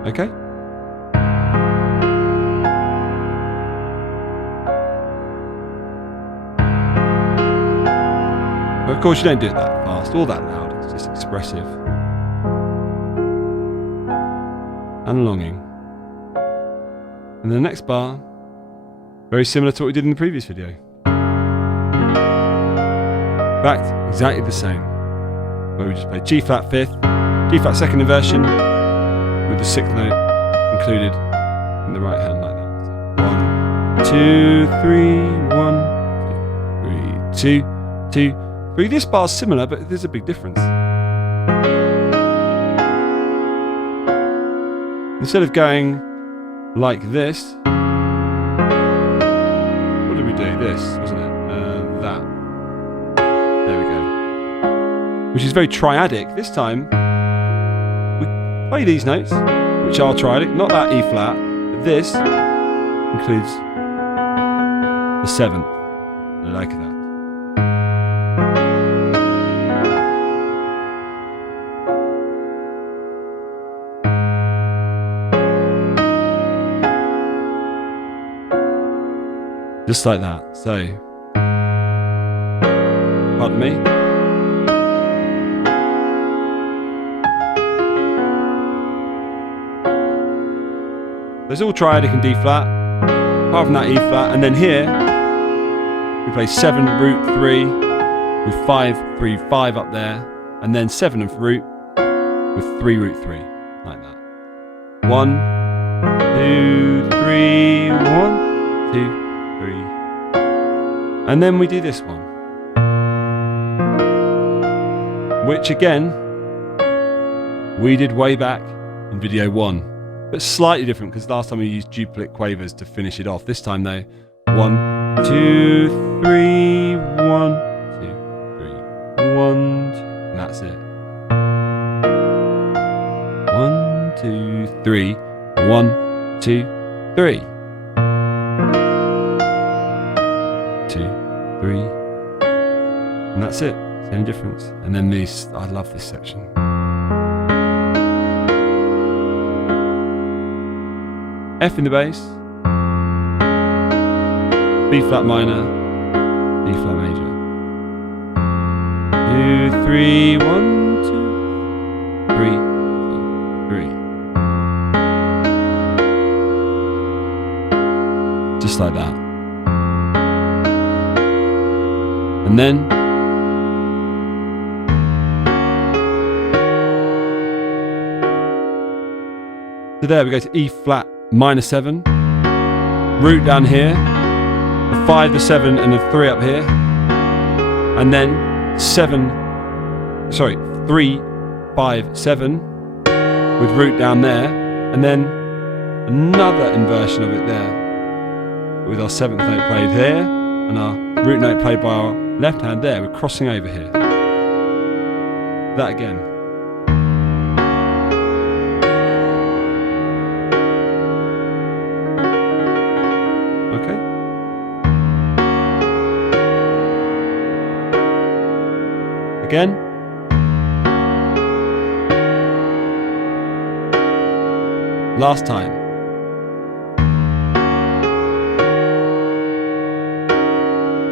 Okay? But of course you don't do it that fast or that loud. It's It's expressive. And longing. And the next bar, very similar to what we did in the previous video. In fact, exactly the same. Where we just play G flat fifth, G flat second inversion, with the sixth note included in the right hand like that. So 1, 2, 3, 1, 2, 3, 2, 3. This bar's similar, but there's a big difference. Instead of going like this, what did we do? This, wasn't it? That. There we go. Which is very triadic. This time, we play these notes, which are triadic, not that E flat, but this includes the seventh, like that. Just like that. So, pardon me. There's all triadic and D flat, apart from that E flat, and then here we play 7 root 3 with 5 3 5 up there, and then 7 of root with 3 root 3, like that. 1 2 3 1 2 3, and then we do this one, which again we did way back in video 1, but slightly different because last time we used duplicate quavers to finish it off. This time though, 1 2 3 1 2 3 1 2, and that's it. 1 2 3 1 2 3 2 3, and that's it. Same difference. And then these, I love this section. F in the bass, B flat minor, B flat major. 2 3 1 2 3 2 3. Just like that. And then so there we go to E flat minor 7, root down here, the 5, the 7 and the 3 up here, and then 3 5 7 with root down there, and then another inversion of it there with our 7th note played here and our root note played by our left hand there. We're crossing over here. That again. Okay. Again. Last time.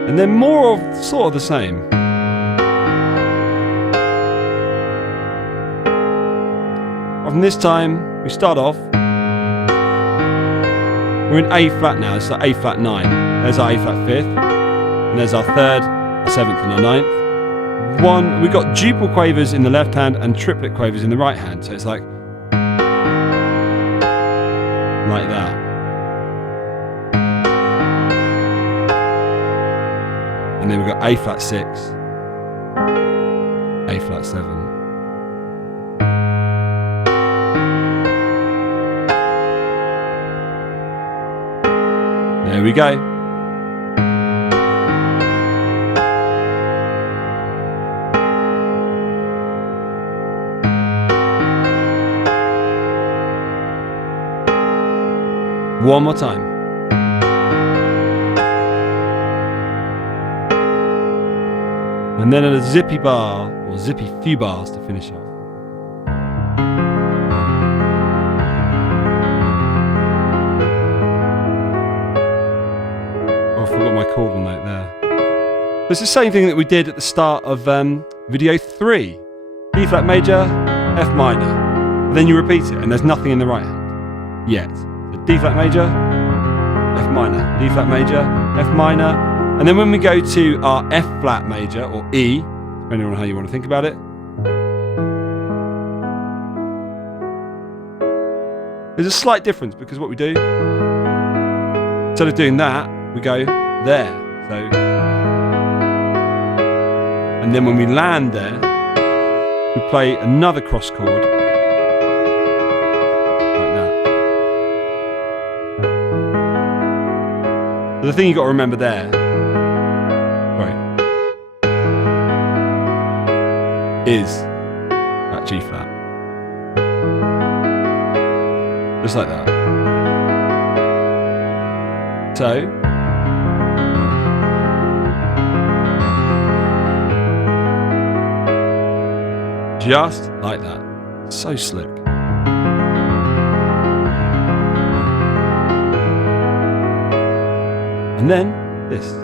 And then more of sort of the same. From this time, we start off. We're in A flat now. It's like A flat 9. There's our A flat 5th, and there's our 3rd, our 7th, and our 9th. We've got duple quavers in the left hand and triplet quavers in the right hand. So it's like that. And then we've got A flat 6, A flat 7. There we go. One more time. And then a zippy bar, or zippy few bars to finish off. Oh, I forgot my chordal note there. It's the same thing that we did at the start of video 3. D flat major, F minor. And then you repeat it, and there's nothing in the right hand yet. So D flat major, F minor, D flat major, F minor. And then when we go to our F flat major, or E, depending on how you want to think about it, there's a slight difference, because what we do, instead of doing that, we go there. So, and then when we land there, we play another cross chord like that. So the thing you've got to remember there, is that G flat. Just like that. So, just like that. So slick. And then this.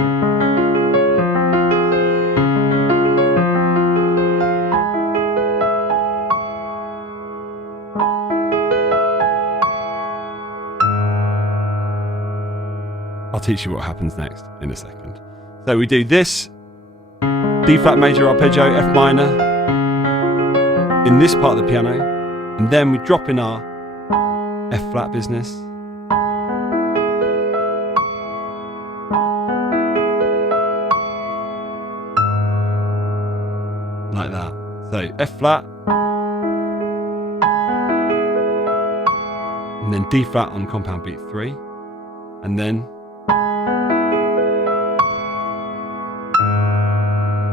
I'll teach you what happens next in a second. So we do this D flat major arpeggio, F minor, in this part of the piano, and then we drop in our F flat business. Like that. So F flat, and then D flat on compound beat 3, and then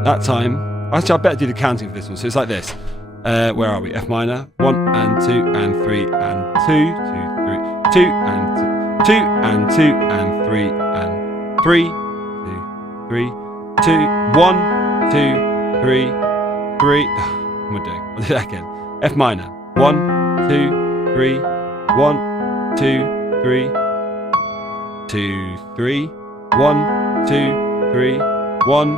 that time, actually I better do the counting for this one, so it's like this. Where are we? F minor, 1 and 2 and 3 and 2, 2, 3, 2 and 2, 2 and 2 and 3 and 3, 2, 3, 2, 1, 2, 3, 3. What am I doing? I'll do that again. F minor, 1, 2, 3, 1, 2, 3, 2, 3, 1, 2, 3, 1,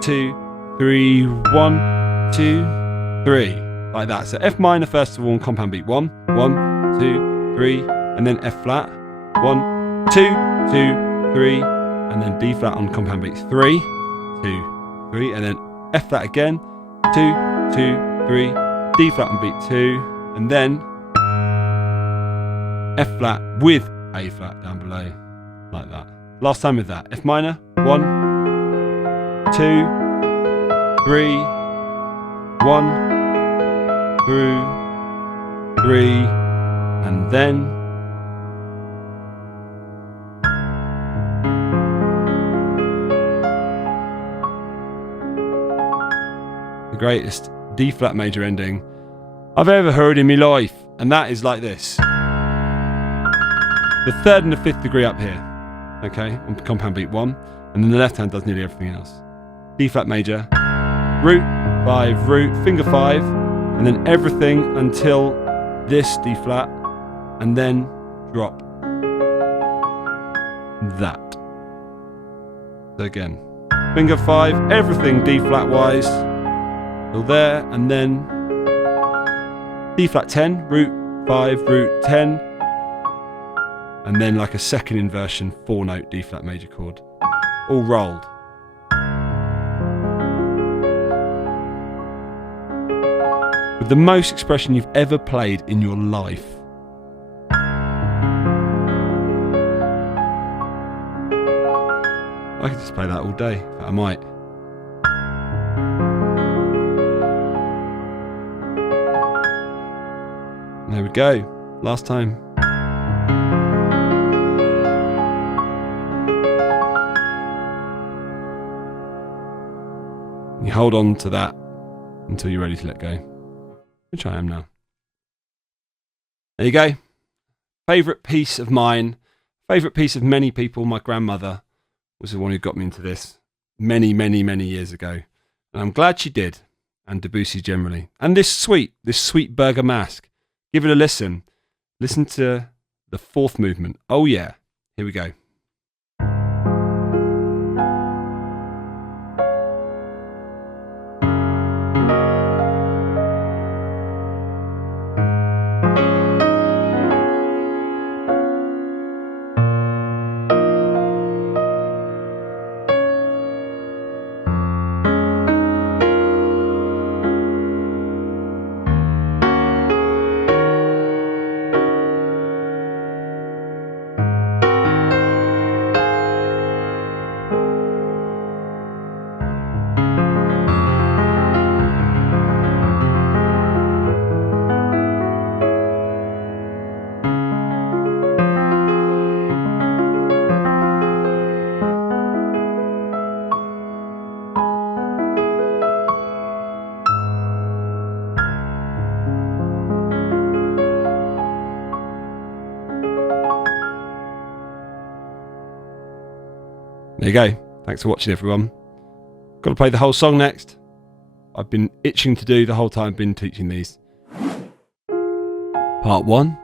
2, 3, 1, 2, 3. Like that. So F minor first of all on compound beat 1, 1, 2, 3, and then F flat, 1, 2, 2, 3, and then D flat on compound beat 3, 2, 3, and then F flat again, 2, 2, 3, D flat on beat 2, and then F flat with A flat down below, like that. Last time with that. F minor, 1, 2, 3, 1, 2, 3, and then the greatest D flat major ending I've ever heard in my life, and that is like this. The 3rd and the 5th degree up here, okay, on compound beat 1, and then the left hand does nearly everything else. D flat major, root, 5, root, finger 5, and then everything until this D flat, and then drop that. So again, finger 5, everything D flat wise, till there, and then D flat 10, root 5, root 10, and then like a second inversion 4-note D flat major chord, all rolled. With the most expression you've ever played in your life. I could just play that all day, but I might. There we go, last time. You hold on to that until you're ready to let go, which I am now. There you go. Favourite piece of mine, favourite piece of many people. My grandmother was the one who got me into this many, many, many years ago. And I'm glad she did, and Debussy generally. And this sweet Burger Mask. Give it a listen. Listen to the 4th movement. Oh yeah, here we go. There you go. Thanks for watching, everyone. Got to play the whole song next. I've been itching to do the whole time I've been teaching these. Part 1.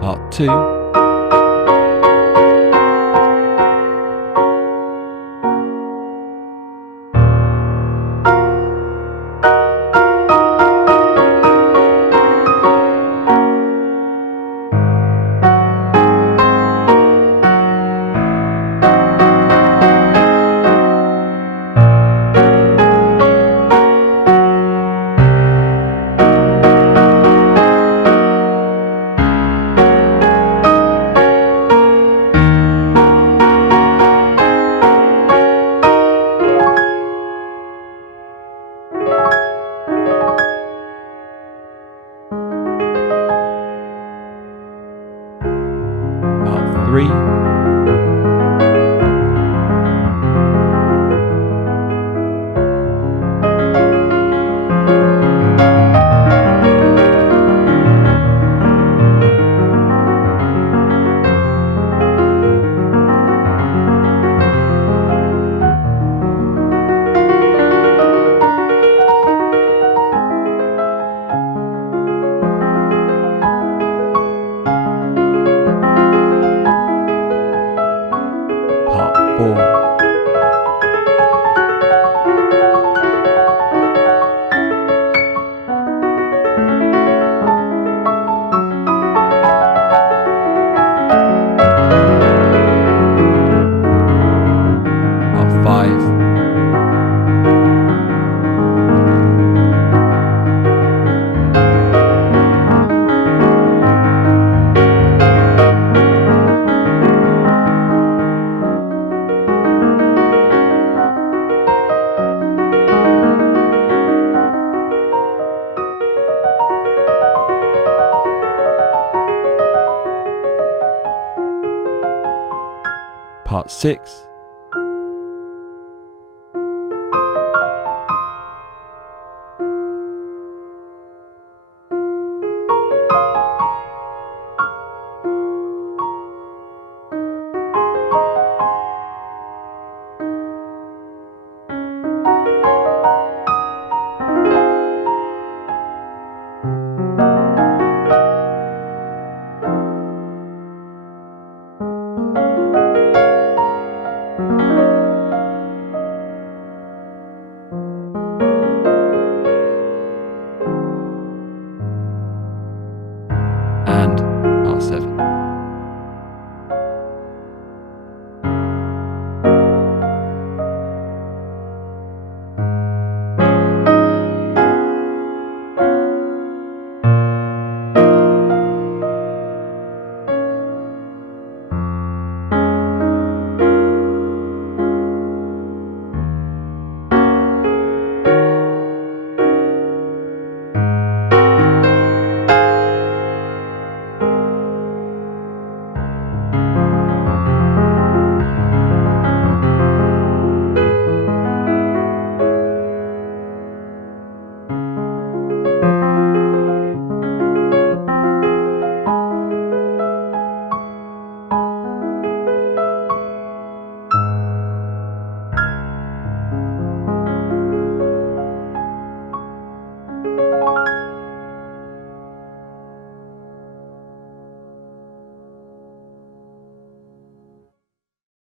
Part 2. Part 3. Part 4. Part 5. Part 6.